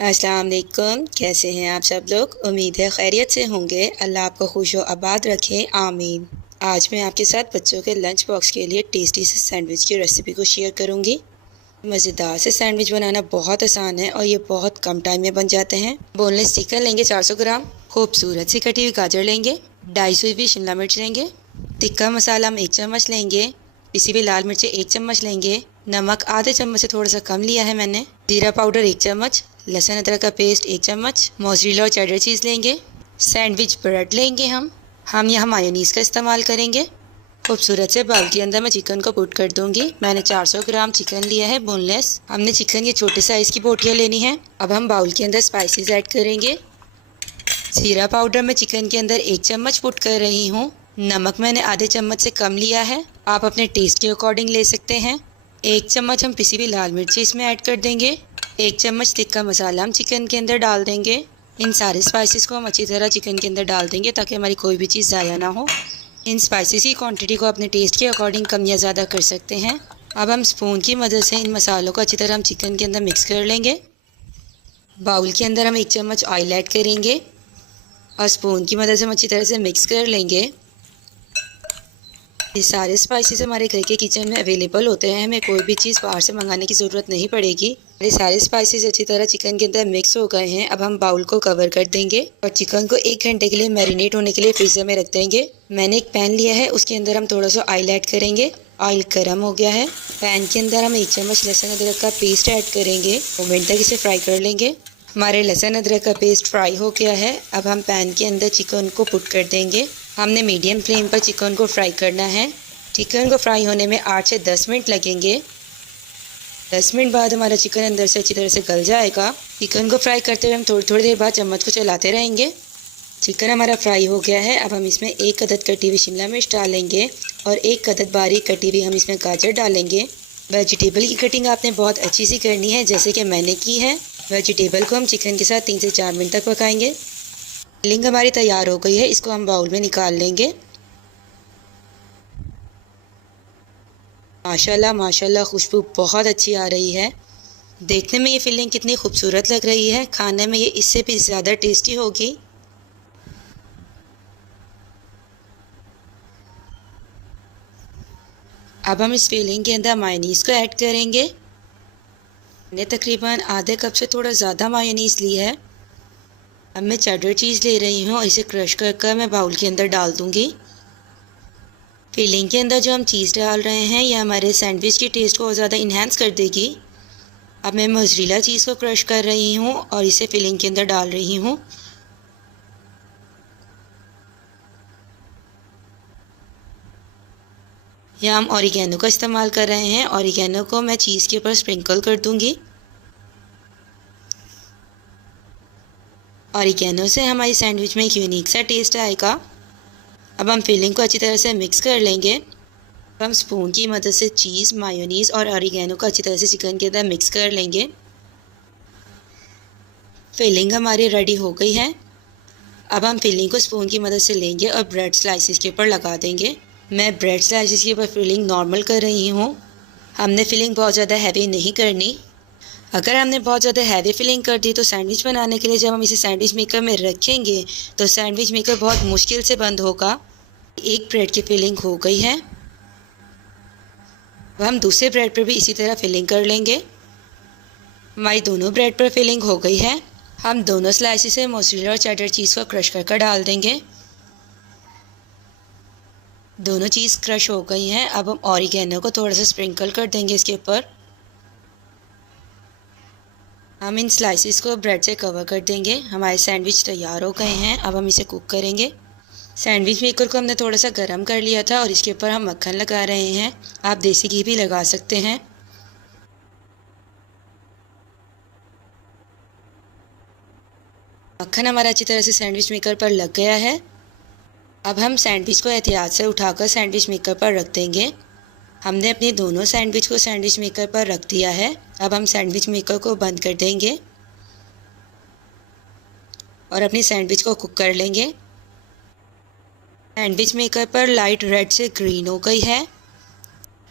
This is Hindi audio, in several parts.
अस्सलाम वालेकुम। कैसे हैं आप सब लोग? उम्मीद है खैरियत से होंगे। अल्लाह आपको खुश व आबाद रखे, आमीन। आज मैं आपके साथ बच्चों के लंच बॉक्स के लिए टेस्टी से सैंडविच की रेसिपी को शेयर करूंगी। मज़ेदार से सैंडविच बनाना बहुत आसान है और ये बहुत कम टाइम में बन जाते हैं। बोनलेस चिकन लेंगे 400 ग्राम, खूबसूरत सी कटी हुई गाजर लेंगे, 250 हुई शिमला मिर्च लेंगे, टिक्का मसाला हम 1 चम्मच लेंगे, पिसी हुई लाल मिर्चें 1 चम्मच लेंगे, नमक आधे चम्मच से थोड़ा सा कम लिया है मैंने, जीरा पाउडर 1 चम्मच, लहसुन अदरक का पेस्ट 1 चम्मच, मोज़रेला और चेडर चीज़ लेंगे, सैंडविच ब्रेड लेंगे। हम यहाँ मायोनीज़ का इस्तेमाल करेंगे। खूबसूरत से बाउल के अंदर मैं चिकन को पुट कर दूंगी। मैंने 400 ग्राम चिकन लिया है बोनलेस। हमने चिकन के छोटे साइज़ की बोटियाँ लेनी है। अब हम बाउल के अंदर स्पाइसेस ऐड करेंगे। जीरा पाउडर मैं चिकन के अंदर 1 चम्मच पुट कर रही हूँ। नमक मैंने आधे चम्मच से कम लिया है, आप अपने टेस्ट के अकॉर्डिंग ले सकते हैं। 1 चम्मच हम पिसी हुई लाल मिर्ची इसमें ऐड कर देंगे। 1 चम्मच टिक्का मसाला हम चिकन के अंदर डाल देंगे। इन सारे स्पाइसेस को हम अच्छी तरह चिकन के अंदर डाल देंगे ताकि हमारी कोई भी चीज़ ज़ाया ना हो। इन स्पाइसेस की क्वांटिटी को अपने टेस्ट के अकॉर्डिंग कम या ज़्यादा कर सकते हैं। अब हम स्पून की मदद से इन मसालों को अच्छी तरह हम चिकन के अंदर मिक्स कर लेंगे। बाउल के अंदर हम 1 चम्मच ऑयल ऐड करेंगे और स्पून की मदद से हम अच्छी तरह से मिक्स कर लेंगे। ये सारे स्पाइसेस हमारे घर के किचन में अवेलेबल होते हैं, हमें कोई भी चीज़ बाहर से मंगाने की ज़रूरत नहीं पड़ेगी। ये सारे स्पाइसेस अच्छी तरह चिकन के अंदर मिक्स हो गए हैं। अब हम बाउल को कवर कर देंगे और चिकन को 1 घंटे के लिए मैरिनेट होने के लिए फ्रीज़र में रख देंगे। मैंने एक पैन लिया है, उसके अंदर हम थोड़ा सा ऑयल ऐड करेंगे। ऑयल गर्म हो गया है। पैन के अंदर हम 1 चम्मच लहसुन अदरक का पेस्ट ऐड करेंगे। 2 मिनट तक इसे फ्राई कर लेंगे। हमारे लहसुन अदरक का पेस्ट फ्राई हो गया है। अब हम पैन के अंदर चिकन को पुट कर देंगे। हमने मीडियम फ्लेम पर चिकन को फ्राई करना है। चिकन को फ्राई होने में 8 से 10 मिनट लगेंगे। 10 मिनट बाद हमारा चिकन अंदर से अच्छी तरह से गल जाएगा। चिकन को फ्राई करते हुए हम थोड़ी देर बाद चम्मच को चलाते रहेंगे। चिकन हमारा फ्राई हो गया है। अब हम इसमें 1 अदद कटी हुई शिमला मिर्च डालेंगे और 1 अदद बारीक कटी हुई हम इसमें गाजर डालेंगे। वेजिटेबल की कटिंग आपने बहुत अच्छी सी करनी है जैसे कि मैंने की है। वेजिटेबल को हम चिकन के साथ 3 से 4 मिनट तक पकाएंगे। फिलिंग हमारी तैयार हो गई है, इसको हम बाउल में निकाल लेंगे। माशाल्लाह माशाल्लाह खुशबू बहुत अच्छी आ रही है। देखने में ये फिलिंग कितनी खूबसूरत लग रही है, खाने में ये इससे भी ज़्यादा टेस्टी होगी। अब हम इस फिलिंग के अंदर मायोनीज़ को ऐड करेंगे। मैंने तकरीबन आधे कप से थोड़ा ज़्यादा मायोनीज़ ली है। अब मैं चेडर चीज़ ले रही हूँ और इसे क्रश कर मैं बाउल के अंदर डाल दूँगी। फिलिंग के अंदर जो हम चीज़ डाल रहे हैं यह हमारे सैंडविच के टेस्ट को ज़्यादा इन्हेंस कर देगी। अब मैं मोज़रेला चीज़ को क्रश कर रही हूँ और इसे फिलिंग के अंदर डाल रही हूँ। यहाँ हम ऑरिगेनो का इस्तेमाल कर रहे हैं। ऑरिगेनो को मैं चीज़ के ऊपर स्प्रिंकल कर दूँगी। ऑरिगेनो से हमारी सैंडविच में एक यूनिक सा टेस्ट आएगा। अब हम फिलिंग को अच्छी तरह से मिक्स कर लेंगे। हम स्पून की मदद से चीज़, मायोनीज़ और ऑरिगेनो को अच्छी तरह से चिकन के अंदर मिक्स कर लेंगे। फिलिंग हमारी रेडी हो गई है। अब हम फिलिंग को स्पून की मदद से लेंगे और ब्रेड स्लाइसिस के ऊपर लगा देंगे। मैं ब्रेड स्लाइसिस के ऊपर फिलिंग नॉर्मल कर रही हूँ। हमने फिलिंग बहुत ज़्यादा हैवी नहीं करनी। अगर हमने बहुत ज़्यादा हैवी फिलिंग कर दी तो सैंडविच बनाने के लिए जब हम इसे सैंडविच मेकर में रखेंगे तो सैंडविच मेकर बहुत मुश्किल से बंद होगा। एक ब्रेड की फिलिंग हो गई है। अब हम दूसरे ब्रेड पर भी इसी तरह फिलिंग कर लेंगे। हमारी दोनों ब्रेड पर फिलिंग हो गई है। हम दोनों स्लाइसेस से मोज़रेला और चेडर चीज़ को क्रश कर डाल देंगे। दोनों चीज़ क्रश हो गई हैं। अब हम ऑरिगेनो को थोड़ा सा स्प्रिंकल कर देंगे इसके ऊपर। हम इन स्लाइसेस को ब्रेड से कवर कर देंगे। हमारे सैंडविच तैयार हो गए हैं। अब हम इसे कुक करेंगे। सैंडविच मेकर को हमने थोड़ा सा गर्म कर लिया था और इसके ऊपर हम मक्खन लगा रहे हैं। आप देसी घी भी लगा सकते हैं। मक्खन हमारा अच्छी तरह से सैंडविच मेकर पर लग गया है। अब हम सैंडविच को एहतियात से उठाकर सैंडविच मेकर पर रख देंगे। हमने अपने दोनों सैंडविच को सैंडविच मेकर पर रख दिया है। अब हम सैंडविच मेकर को बंद कर देंगे और अपनी सैंडविच को कुक कर लेंगे। सैंडविच मेकर पर लाइट रेड से ग्रीन हो गई है।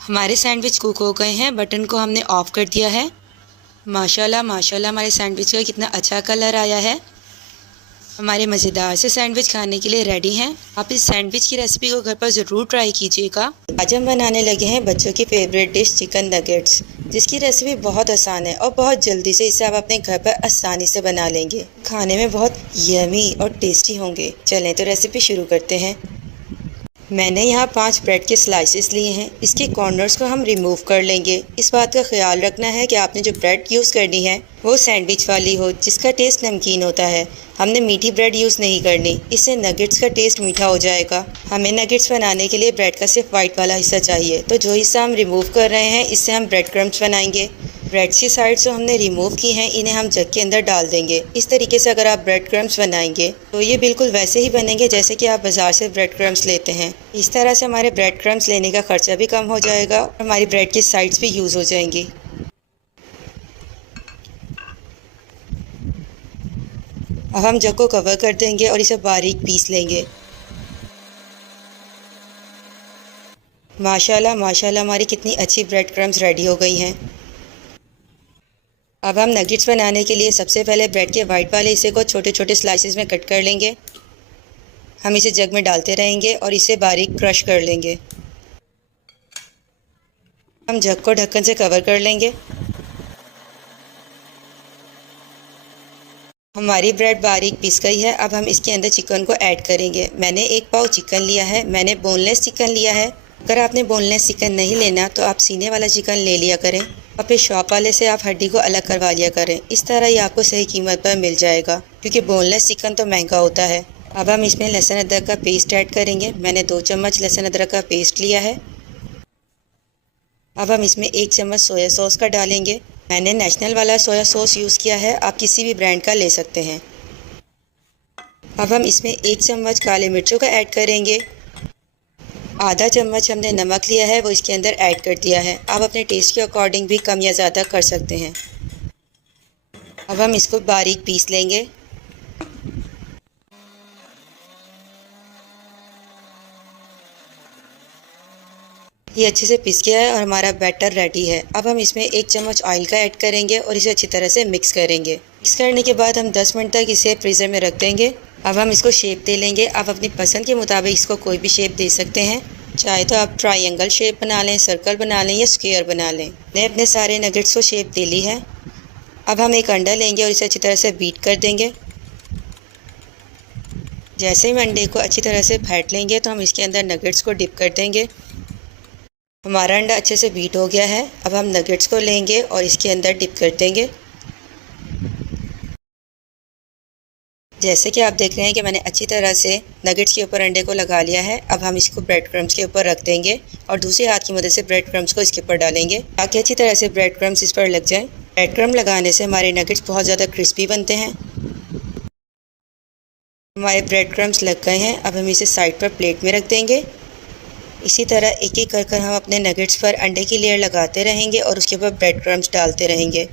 हमारे सैंडविच कुक हो गए हैं। बटन को हमने ऑफ़ कर दिया है। माशाल्लाह माशाल्लाह हमारे सैंडविच का कितना अच्छा कलर आया है। हमारे मज़ेदार से सैंडविच खाने के लिए रेडी हैं। आप इस सैंडविच की रेसिपी को घर पर ज़रूर ट्राई कीजिएगा। आज हम बनाने लगे हैं बच्चों की फेवरेट डिश चिकन नगेट्स, जिसकी रेसिपी बहुत आसान है और बहुत जल्दी से इसे आप अपने घर पर आसानी से बना लेंगे। खाने में बहुत यमी और टेस्टी होंगे। चलें तो रेसिपी शुरू करते हैं। मैंने यहाँ 5 ब्रेड के स्लाइसेस लिए हैं। इसके कॉर्नर्स को हम रिमूव कर लेंगे। इस बात का ख्याल रखना है कि आपने जो ब्रेड यूज़ करनी है वो सैंडविच वाली हो, जिसका टेस्ट नमकीन होता है। हमने मीठी ब्रेड यूज़ नहीं करनी, इससे नगेट्स का टेस्ट मीठा हो जाएगा। हमें नगेट्स बनाने के लिए ब्रेड का सिर्फ वाइट वाला हिस्सा चाहिए, तो जो हिस्सा हम रिमूव कर रहे हैं इससे हम ब्रेड क्रम्स बनाएंगे। ब्रेड की साइड्स जो हमने रिमूव की हैं इन्हें हम जग के अंदर डाल देंगे। इस तरीके से अगर आप ब्रेड क्रम्स बनाएंगे तो ये बिल्कुल वैसे ही बनेंगे जैसे कि आप बाज़ार से ब्रेड क्रम्स लेते हैं। इस तरह से हमारे ब्रेड क्रम्स लेने का खर्चा भी कम हो जाएगा और हमारी ब्रेड की साइड्स भी यूज़ हो जाएंगी। अब हम जग को कवर कर देंगे और इसे बारीक पीस लेंगे। माशाल्लाह माशाल्लाह हमारी कितनी अच्छी ब्रेड क्रम्स रेडी हो गई हैं। अब हम नगेट्स बनाने के लिए सबसे पहले ब्रेड के वाइट वाले हिस्से को छोटे छोटे स्लाइसेस में कट कर लेंगे। हम इसे जग में डालते रहेंगे और इसे बारीक क्रश कर लेंगे। हम जग को ढक्कन से कवर कर लेंगे। हमारी ब्रेड बारीक पिस गई है। अब हम इसके अंदर चिकन को ऐड करेंगे। मैंने 1 पाव चिकन लिया है। मैंने बोनलेस चिकन लिया है। अगर आपने बोनलेस चिकन नहीं लेना तो आप सीने वाला चिकन ले लिया करें और फिर शॉप वाले से आप हड्डी को अलग करवा लिया करें। इस तरह ये आपको सही कीमत पर मिल जाएगा, क्योंकि बोनलेस चिकन तो महंगा होता है। अब हम इसमें लहसुन अदरक का पेस्ट ऐड करेंगे। मैंने 2 चम्मच लहसुन अदरक का पेस्ट लिया है। अब हम इसमें 1 चम्मच सोया सॉस का डालेंगे। मैंने नेशनल वाला सोया सॉस यूज़ किया है, आप किसी भी ब्रांड का ले सकते हैं। अब हम इसमें 1 चम्मच काले मिर्चों का ऐड करेंगे। आधा चम्मच हमने नमक लिया है, वो इसके अंदर ऐड कर दिया है। आप अपने टेस्ट के अकॉर्डिंग भी कम या ज़्यादा कर सकते हैं। अब हम इसको बारीक पीस लेंगे। ये अच्छे से पिस गया है और हमारा बैटर रेडी है। अब हम इसमें 1 चम्मच ऑयल का ऐड करेंगे और इसे अच्छी तरह से मिक्स करेंगे। मिक्स करने के बाद हम 10 मिनट तक इसे फ्रीज़र में रख देंगे। अब हम इसको शेप दे लेंगे। आप अपनी पसंद के मुताबिक इसको कोई भी शेप दे सकते हैं। चाहे तो आप ट्रायंगल शेप बना लें, सर्कल बना लें या स्क्वायर बना लें। मैंने अपने सारे नगेट्स को शेप दे ली है। अब हम एक अंडा लेंगे और इसे अच्छी तरह से बीट कर देंगे। जैसे ही अंडे को अच्छी तरह से फेंट लेंगे तो हम इसके अंदर नगेट्स को डिप कर देंगे। हमारा अंडा अच्छे से बीट हो गया है। अब हम नगेट्स को लेंगे और इसके अंदर डिप कर देंगे। जैसे कि आप देख रहे हैं कि मैंने अच्छी तरह से नगेट्स के ऊपर अंडे को लगा लिया है। अब हम इसको ब्रेड क्रम्स के ऊपर रख देंगे और दूसरे हाथ की मदद से ब्रेड क्रम्स को इसके ऊपर डालेंगे ताकि अच्छी तरह से ब्रेड क्रम्स इस पर लग जाएं। ब्रेड क्रम्स लगाने से हमारे नगेट्स बहुत ज़्यादा क्रिस्पी बनते हैं। हमारे ब्रेड क्रम्स लग गए हैं। अब हम इसे साइड पर प्लेट में रख देंगे। इसी तरह एक एक कर हम अपने नगेट्स पर अंडे की लेयर लगाते रहेंगे और उसके ऊपर ब्रेड क्रम्स डालते रहेंगे।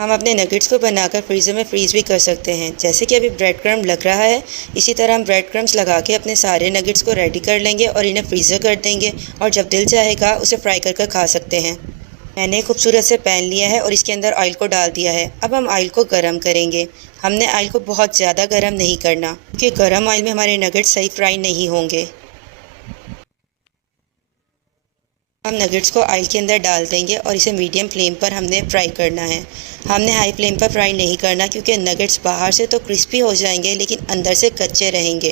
हम अपने नगेट्स को बनाकर फ्रीज़र में फ्रीज़ भी कर सकते हैं। जैसे कि अभी ब्रेड क्रम्स लग रहा है, इसी तरह हम ब्रेड क्रम्स लगा के अपने सारे नगेट्स को रेडी कर लेंगे और इन्हें फ्रीज़र कर देंगे और जब दिल चाहेगा उसे फ्राई कर खा सकते हैं। मैंने खूबसूरत से पैन लिया है और इसके अंदर ऑयल को डाल दिया है। अब हम ऑयल को गर्म करेंगे। हमने ऑयल को बहुत ज़्यादा गर्म नहीं करना, क्योंकि गर्म ऑयल में हमारे नगेट्स सही फ्राई नहीं होंगे। हम नगेट्स को ऑयल के अंदर डाल देंगे और इसे मीडियम फ्लेम पर हमने फ्राई करना है। हमने हाई फ्लेम पर फ्राई नहीं करना, क्योंकि नगेट्स बाहर से तो क्रिस्पी हो जाएंगे लेकिन अंदर से कच्चे रहेंगे।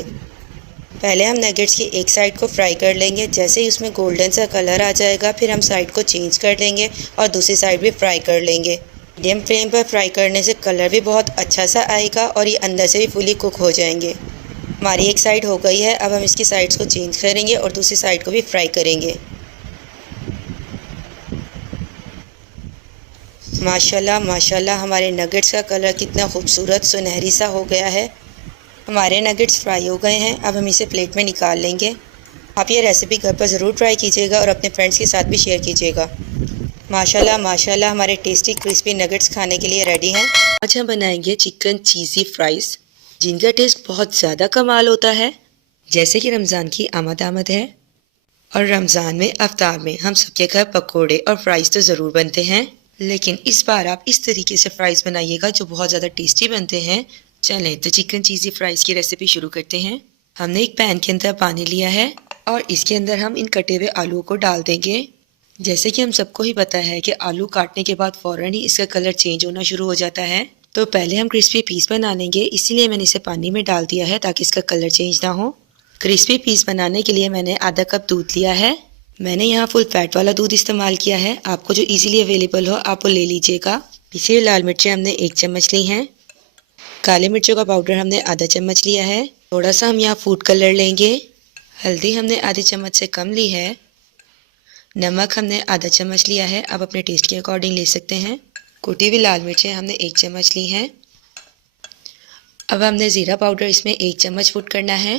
पहले हम नगेट्स की एक साइड को फ्राई कर लेंगे। जैसे ही उसमें गोल्डन सा कलर आ जाएगा फिर हम साइड को चेंज कर देंगे और दूसरी साइड भी फ्राई कर लेंगे। मीडियम फ्लेम पर फ्राई करने से कलर भी बहुत अच्छा सा आएगा और ये अंदर से भी फुली कुक हो जाएंगे। हमारी एक साइड हो गई है। अब हम इसकी साइड्स को चेंज करेंगे और दूसरी साइड को भी फ्राई करेंगे। माशाल्लाह माशाल्लाह हमारे नगेट्स का कलर कितना खूबसूरत सुनहरी सा हो गया है। हमारे नगेट्स फ्राई हो गए हैं। अब हम इसे प्लेट में निकाल लेंगे। आप ये रेसिपी घर पर ज़रूर ट्राई कीजिएगा और अपने फ्रेंड्स के साथ भी शेयर कीजिएगा। माशाल्लाह माशाल्लाह हमारे टेस्टी क्रिस्पी नगेट्स खाने के लिए रेडी हैं। आज हम बनाएंगे चिकन चीज़ी फ्राइज़, जिनका टेस्ट बहुत ज़्यादा कमाल होता है। जैसे कि रमज़ान की आमद है और रमज़ान में अफ्तार में हम सबके घर पकोड़े और फ्राइज़ तो ज़रूर बनते हैं। लेकिन इस बार आप इस तरीके से फ्राइज़ बनाइएगा जो बहुत ज़्यादा टेस्टी बनते हैं। चलें तो चिकन चीज़ी फ्राइज़ की रेसिपी शुरू करते हैं। हमने एक पैन के अंदर पानी लिया है और इसके अंदर हम इन कटे हुए आलूओं को डाल देंगे। जैसे कि हम सबको ही पता है कि आलू काटने के बाद फ़ौरन ही इसका कलर चेंज होना शुरू हो जाता है, तो पहले हम क्रिस्पी पीस बना लेंगे, इसीलिए मैंने इसे पानी में डाल दिया है ताकि इसका कलर चेंज ना हो। क्रिस्पी पीस बनाने के लिए मैंने आधा कप दूध लिया है। मैंने यहाँ फुल फैट वाला दूध इस्तेमाल किया है, आपको जो इजीली अवेलेबल हो आप वो ले लीजिएगा। पिसी हुई लाल मिर्चें हमने 1 चम्मच ली हैं। काली मिर्चों का पाउडर हमने आधा चम्मच लिया है। थोड़ा सा हम यहाँ फूड कलर लेंगे। हल्दी हमने आधी चम्मच से कम ली है। नमक हमने आधा चम्मच लिया है, आप अपने टेस्ट के अकॉर्डिंग ले सकते हैं। कुटी हुई लाल मिर्चें हमने 1 चम्मच ली हैं। अब हमने ज़ीरा पाउडर इसमें 1 चम्मच फुट करना है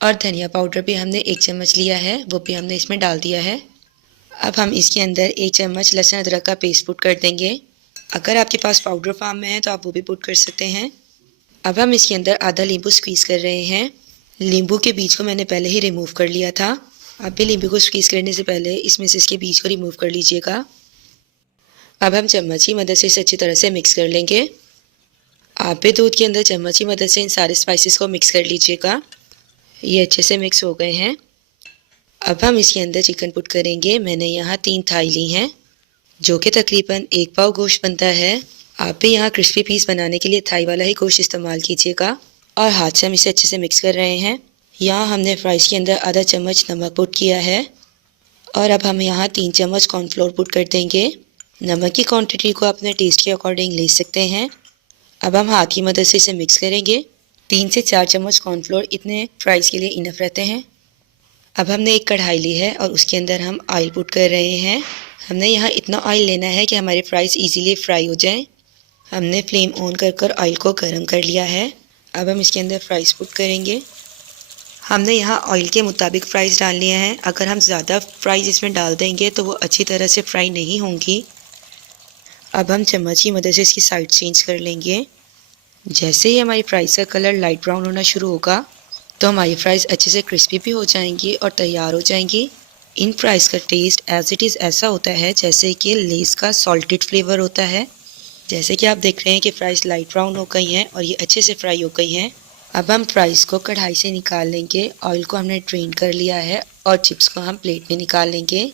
और धनिया पाउडर भी हमने 1 चम्मच लिया है, वो भी हमने इसमें डाल दिया है। अब हम इसके अंदर 1 चम्मच लहसुन अदरक का पेस्ट पुट कर देंगे। अगर आपके पास पाउडर फॉर्म में है तो आप वो भी पुट कर सकते हैं। अब हम इसके अंदर आधा नींबू स्क्वीज़ कर रहे हैं। नींबू के बीज को मैंने पहले ही रिमूव कर लिया था। आप भी नींबू को स्क्वीज़ करने से पहले इसमें से इसके बीज को रिमूव कर लीजिएगा। अब हम चम्मच की मदद से इसे अच्छी तरह से मिक्स कर लेंगे। आप भी दूध के अंदर चम्मच की मदद से इन सारे स्पाइसेस को मिक्स कर लीजिएगा। ये अच्छे से मिक्स हो गए हैं। अब हम इसके अंदर चिकन पुट करेंगे। मैंने यहाँ 3 थाई ली हैं, जो कि तकरीबन 1 पाव गोश्त बनता है। आप भी यहाँ क्रिस्पी पीस बनाने के लिए थाई वाला ही गोश्त इस्तेमाल कीजिएगा। और हाथ से हम इसे अच्छे से मिक्स कर रहे हैं। यहाँ हमने फ्राइज़ के अंदर आधा चम्मच नमक पुट किया है और अब हम यहाँ 3 चम्मच कॉर्नफ्लोर पुट कर देंगे। नमक की क्वांटिटी को अपने टेस्ट के अकॉर्डिंग ले सकते हैं। अब हम हाथ की मदद से इसे मिक्स करेंगे। 3 से 4 चम्मच कॉर्नफ्लोर इतने फ्राइज़ के लिए इनफ रहते हैं। अब हमने एक कढ़ाई ली है और उसके अंदर हम ऑयल पुट कर रहे हैं। हमने यहाँ इतना ऑयल लेना है कि हमारे फ्राइज़ इजीली फ्राई हो जाएं। हमने फ्लेम ऑन कर ऑयल को गर्म कर लिया है। अब हम इसके अंदर फ्राइज़ पुट करेंगे। हमने यहाँ ऑयल के मुताबिक फ्राइज़ डाल लिए हैं। अगर हम ज़्यादा फ्राइज़ इसमें डाल देंगे तो वो अच्छी तरह से फ्राई नहीं होंगी। अब हम चम्मच की मदद से इसकी साइड चेंज कर लेंगे। जैसे ही हमारी फ्राइज़ का कलर लाइट ब्राउन होना शुरू होगा तो हमारी फ्राइज़ अच्छे से क्रिस्पी भी हो जाएंगी और तैयार हो जाएंगी। इन फ्राइज़ का टेस्ट एज़ इट इज़ ऐसा होता है जैसे कि लेस का सॉल्टेड फ्लेवर होता है। जैसे कि आप देख रहे हैं कि फ्राइज़ लाइट ब्राउन हो गई हैं और ये अच्छे से फ्राई हो गई हैं। अब हम फ्राइज़ को कढ़ाई से निकाल लेंगे। ऑयल को हमने ड्रेन कर लिया है और चिप्स को हम प्लेट में निकाल लेंगे।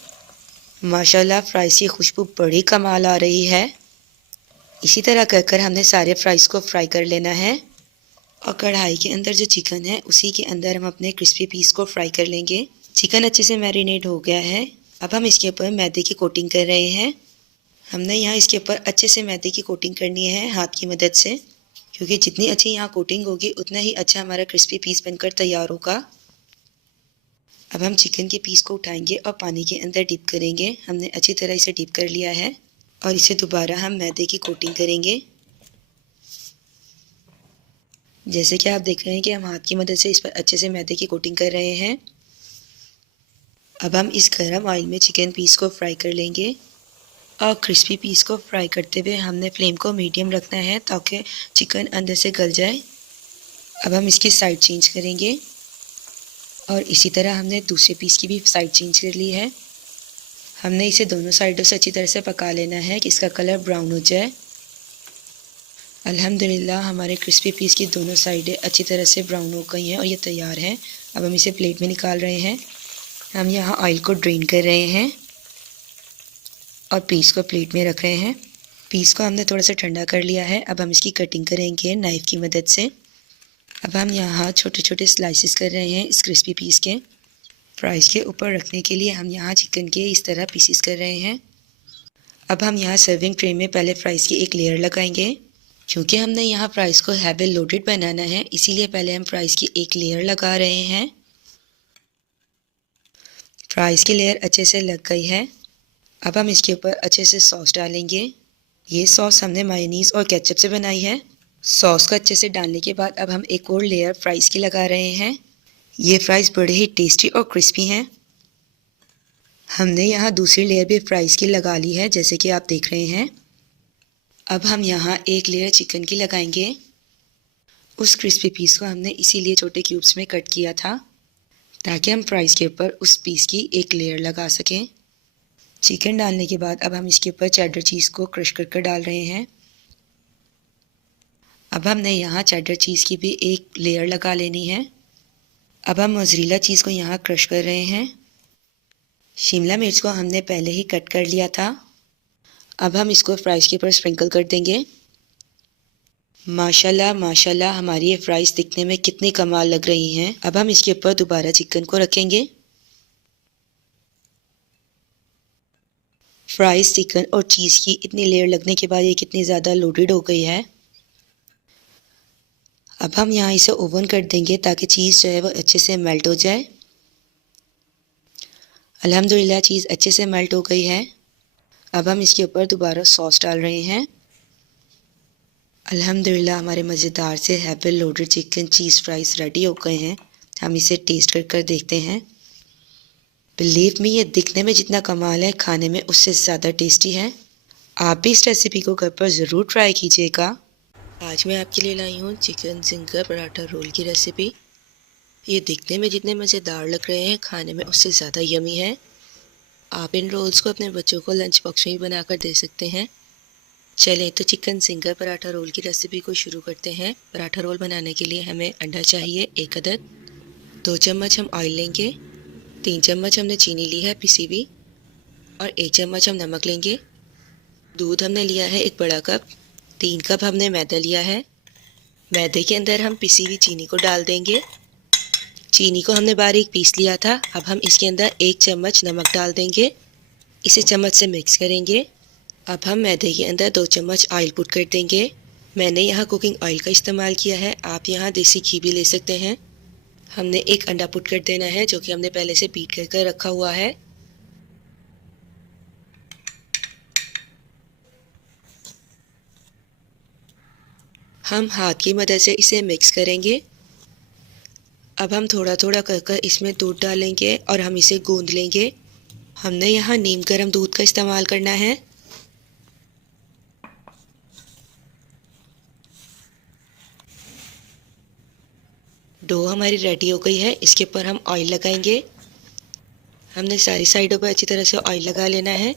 माशाल्लाह फ्राइज़ की खुशबू बड़ी कमाल आ रही है। इसी तरह कर हमने सारे फ्राइज़ को फ्राई कर लेना है और कढ़ाई के अंदर जो चिकन है उसी के अंदर हम अपने क्रिस्पी पीस को फ्राई कर लेंगे। चिकन अच्छे से मैरिनेट हो गया है। अब हम इसके ऊपर मैदे की कोटिंग कर रहे हैं। हमने यहाँ इसके ऊपर अच्छे से मैदे की कोटिंग करनी है हाथ की मदद से, क्योंकि जितनी अच्छी यहाँ कोटिंग होगी उतना ही अच्छा हमारा क्रिस्पी पीस बनकर तैयार होगा। अब हम चिकन के पीस को उठाएंगे और पानी के अंदर डिप करेंगे। हमने अच्छी तरह इसे डिप कर लिया है और इसे दोबारा हम मैदे की कोटिंग करेंगे। जैसे कि आप देख रहे हैं कि हम हाथ की मदद से इस पर अच्छे से मैदे की कोटिंग कर रहे हैं। अब हम इस गरम ऑयल में चिकन पीस को फ्राई कर लेंगे और क्रिस्पी पीस को फ्राई करते हुए हमने फ्लेम को मीडियम रखना है ताकि चिकन अंदर से गल जाए। अब हम इसकी साइड चेंज करेंगे और इसी तरह हमने दूसरे पीस की भी साइड चेंज कर ली है। हमने इसे दोनों साइडों से अच्छी तरह से पका लेना है कि इसका कलर ब्राउन हो जाए। अल्हम्दुलिल्लाह हमारे क्रिस्पी पीस की दोनों साइडें अच्छी तरह से ब्राउन हो गई हैं और ये तैयार हैं। अब हम इसे प्लेट में निकाल रहे हैं। हम यहाँ ऑयल को ड्रेन कर रहे हैं और पीस को प्लेट में रख रहे हैं। पीस को हमने थोड़ा सा ठंडा कर लिया है। अब हम इसकी कटिंग करेंगे नाइफ़ की मदद से। अब हम यहाँ छोटे छोटे स्लाइसेस कर रहे हैं इस क्रिस्पी पीस के। फ्राइज़ के ऊपर रखने के लिए हम यहाँ चिकन के इस तरह पीसेस कर रहे हैं। अब हम यहाँ सर्विंग ट्रे में पहले फ्राइज़ की एक लेयर लगाएंगे। क्योंकि हमने यहाँ फ्राइज़ को हैवी लोडेड बनाना है, इसीलिए पहले हम फ्राइज़ की एक लेयर लगा रहे हैं। फ्राइज़ की लेयर अच्छे से लग गई है। अब हम इसके ऊपर अच्छे से सॉस डालेंगे। ये सॉस हमने मायोनीज़ और केचप से बनाई है। सॉस को अच्छे से डालने के बाद अब हम एक और लेयर फ्राइज़ की लगा रहे हैं। ये फ्राइज़ बड़े ही टेस्टी और क्रिस्पी हैं। हमने यहाँ दूसरी लेयर भी फ्राइज़ की लगा ली है, जैसे कि आप देख रहे हैं। अब हम यहाँ एक लेयर चिकन की लगाएंगे। उस क्रिस्पी पीस को हमने इसीलिए छोटे क्यूब्स में कट किया था ताकि हम फ्राइज़ के ऊपर उस पीस की एक लेयर लगा सकें। चिकन डालने के बाद अब हम इसके ऊपर चेडर चीज़ को क्रश कर डाल रहे हैं। अब हमने यहाँ चेडर चीज़ की भी एक लेयर लगा लेनी है। अब हम मोज़रेला चीज़ को यहाँ क्रश कर रहे हैं। शिमला मिर्च को हमने पहले ही कट कर लिया था। अब हम इसको फ्राइज़ के ऊपर स्प्रिंकल कर देंगे। माशाल्लाह माशाल्लाह हमारी ये फ्राइज़ दिखने में कितनी कमाल लग रही हैं। अब हम इसके ऊपर दोबारा चिकन को रखेंगे। फ्राइज़ चिकन और चीज़ की इतनी लेयर लगने के बाद ये कितनी ज़्यादा लोडेड हो गई है। अब हम यहाँ इसे ओवन कर देंगे ताकि चीज़ जो है वो अच्छे से मेल्ट हो जाए। अल्हम्दुलिल्लाह चीज़ अच्छे से मेल्ट हो गई है। अब हम इसके ऊपर दोबारा सॉस डाल रहे हैं। अल्हम्दुलिल्लाह हमारे मज़ेदार से हैवी लोडेड चिकन चीज़ फ्राइज़ रेडी हो गए हैं। हम इसे टेस्ट कर देखते हैं। बिलीव मी ये दिखने में जितना कमाल है खाने में उससे ज़्यादा टेस्टी है। आप भी इस रेसिपी को घर पर ज़रूर ट्राई कीजिएगा। आज मैं आपके लिए लाई हूँ चिकन जिंगर पराठा रोल की रेसिपी। ये दिखने में जितने मज़ेदार लग रहे हैं खाने में उससे ज़्यादा यमी है। आप इन रोल्स को अपने बच्चों को लंच बॉक्स में भी बनाकर दे सकते हैं। चलें तो चिकन जिंगर पराठा रोल की रेसिपी को शुरू करते हैं। पराठा रोल बनाने के लिए हमें अंडा चाहिए 1 अदद। 2 चम्मच हम ऑयल लेंगे। 3 चम्मच हमने चीनी ली है पिसी हुई और 1 चम्मच हम नमक लेंगे। दूध हमने लिया है 1 बड़ा कप। 3 कप हमने मैदा लिया है। मैदे के अंदर हम पिसी हुई चीनी को डाल देंगे। चीनी को हमने बारीक पीस लिया था। अब हम इसके अंदर 1 चम्मच नमक डाल देंगे। इसे चम्मच से मिक्स करेंगे। अब हम मैदे के अंदर 2 चम्मच ऑयल पुट कर देंगे। मैंने यहाँ कुकिंग ऑयल का इस्तेमाल किया है, आप यहाँ देसी घी भी ले सकते हैं। हमने 1 अंडा पुट कर देना है जो कि हमने पहले से बीट कर रखा हुआ है। हम हाथ की मदद से इसे मिक्स करेंगे। अब हम थोड़ा थोड़ा कर इसमें दूध डालेंगे और हम इसे गूंद लेंगे। हमने यहाँ नीम गर्म दूध का इस्तेमाल करना है। डो हमारी रेडी हो गई है। इसके ऊपर हम ऑयल लगाएंगे। हमने सारी साइडों पर अच्छी तरह से ऑयल लगा लेना है।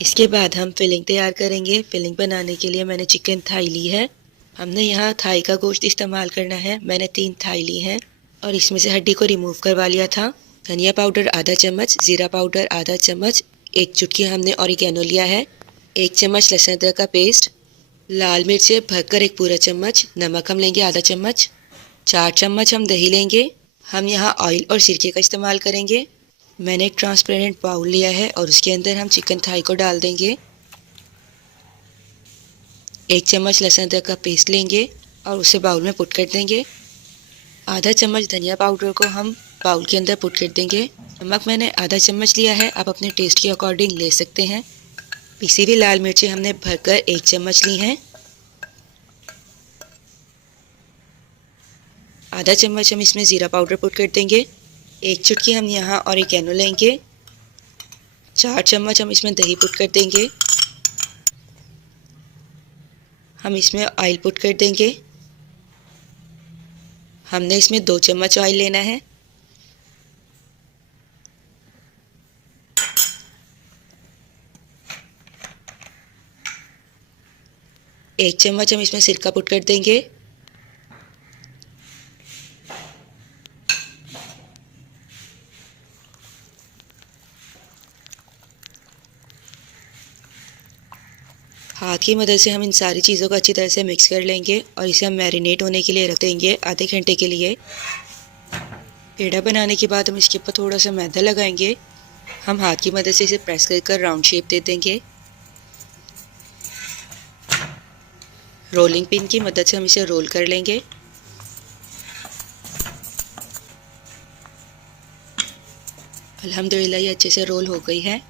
इसके बाद हम फिलिंग तैयार करेंगे। फिलिंग बनाने के लिए मैंने चिकन थाई ली है। हमने यहाँ थाई का गोश्त इस्तेमाल करना है। मैंने 3 थाई ली हैं और इसमें से हड्डी को रिमूव करवा लिया था। धनिया पाउडर आधा चम्मच, ज़ीरा पाउडर आधा चम्मच, 1 चुटकी हमने ऑरिगेनो लिया है, 1 चम्मच लहसुन अदरक का पेस्ट, लाल मिर्चें भरकर 1 पूरा चम्मच, नमक हम लेंगे आधा चम्मच, 4 चम्मच हम दही लेंगे। हम यहाँ ऑयल और सिरके का इस्तेमाल करेंगे। मैंने एक ट्रांसपेरेंट बाउल लिया है और उसके अंदर हम चिकन थाई को डाल देंगे। 1 चम्मच लहसुन अदरक का पेस्ट लेंगे और उसे बाउल में पुट कर देंगे। आधा चम्मच धनिया पाउडर को हम बाउल के अंदर पुट कर देंगे। नमक मैंने आधा चम्मच लिया है, आप अपने टेस्ट के अकॉर्डिंग ले सकते हैं। पिसी हुई लाल मिर्चें हमने भरकर 1 चम्मच ली हैं। आधा चम्मच हम इसमें ज़ीरा पाउडर पुट कर देंगे। 1 चुटकी हम यहाँ ऑरिगेनो लेंगे। 4 चम्मच हम इसमें दही पुट कर देंगे। हम इसमें ऑयल पुट कर देंगे। हमने इसमें 2 चम्मच ऑयल लेना है। एक चम्मच हम इसमें सिरका पुट कर देंगे। हाथ की मदद से हम इन सारी चीज़ों को अच्छी तरह से मिक्स कर लेंगे और इसे हम मैरिनेट होने के लिए रख देंगे आधे घंटे के लिए। पेड़ा बनाने के बाद हम इसके ऊपर थोड़ा सा मैदा लगाएंगे। हम हाथ की मदद से इसे प्रेस कर राउंड शेप दे देंगे। रोलिंग पिन की मदद से हम इसे रोल कर लेंगे। अल्हम्दुलिल्लाह ये अच्छे से रोल हो गई है।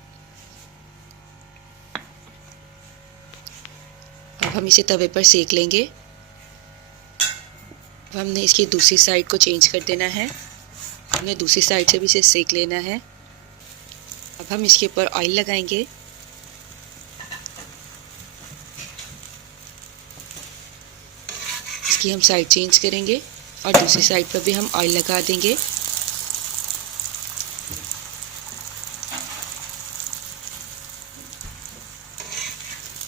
अब हम इसे तवे पर सेक लेंगे। अब हमने इसकी दूसरी साइड को चेंज कर देना है। हमने दूसरी साइड से भी इसे सेक लेना है। अब हम इसके ऊपर ऑयल लगाएंगे। इसकी हम साइड चेंज करेंगे और दूसरी साइड पर भी हम ऑयल लगा देंगे।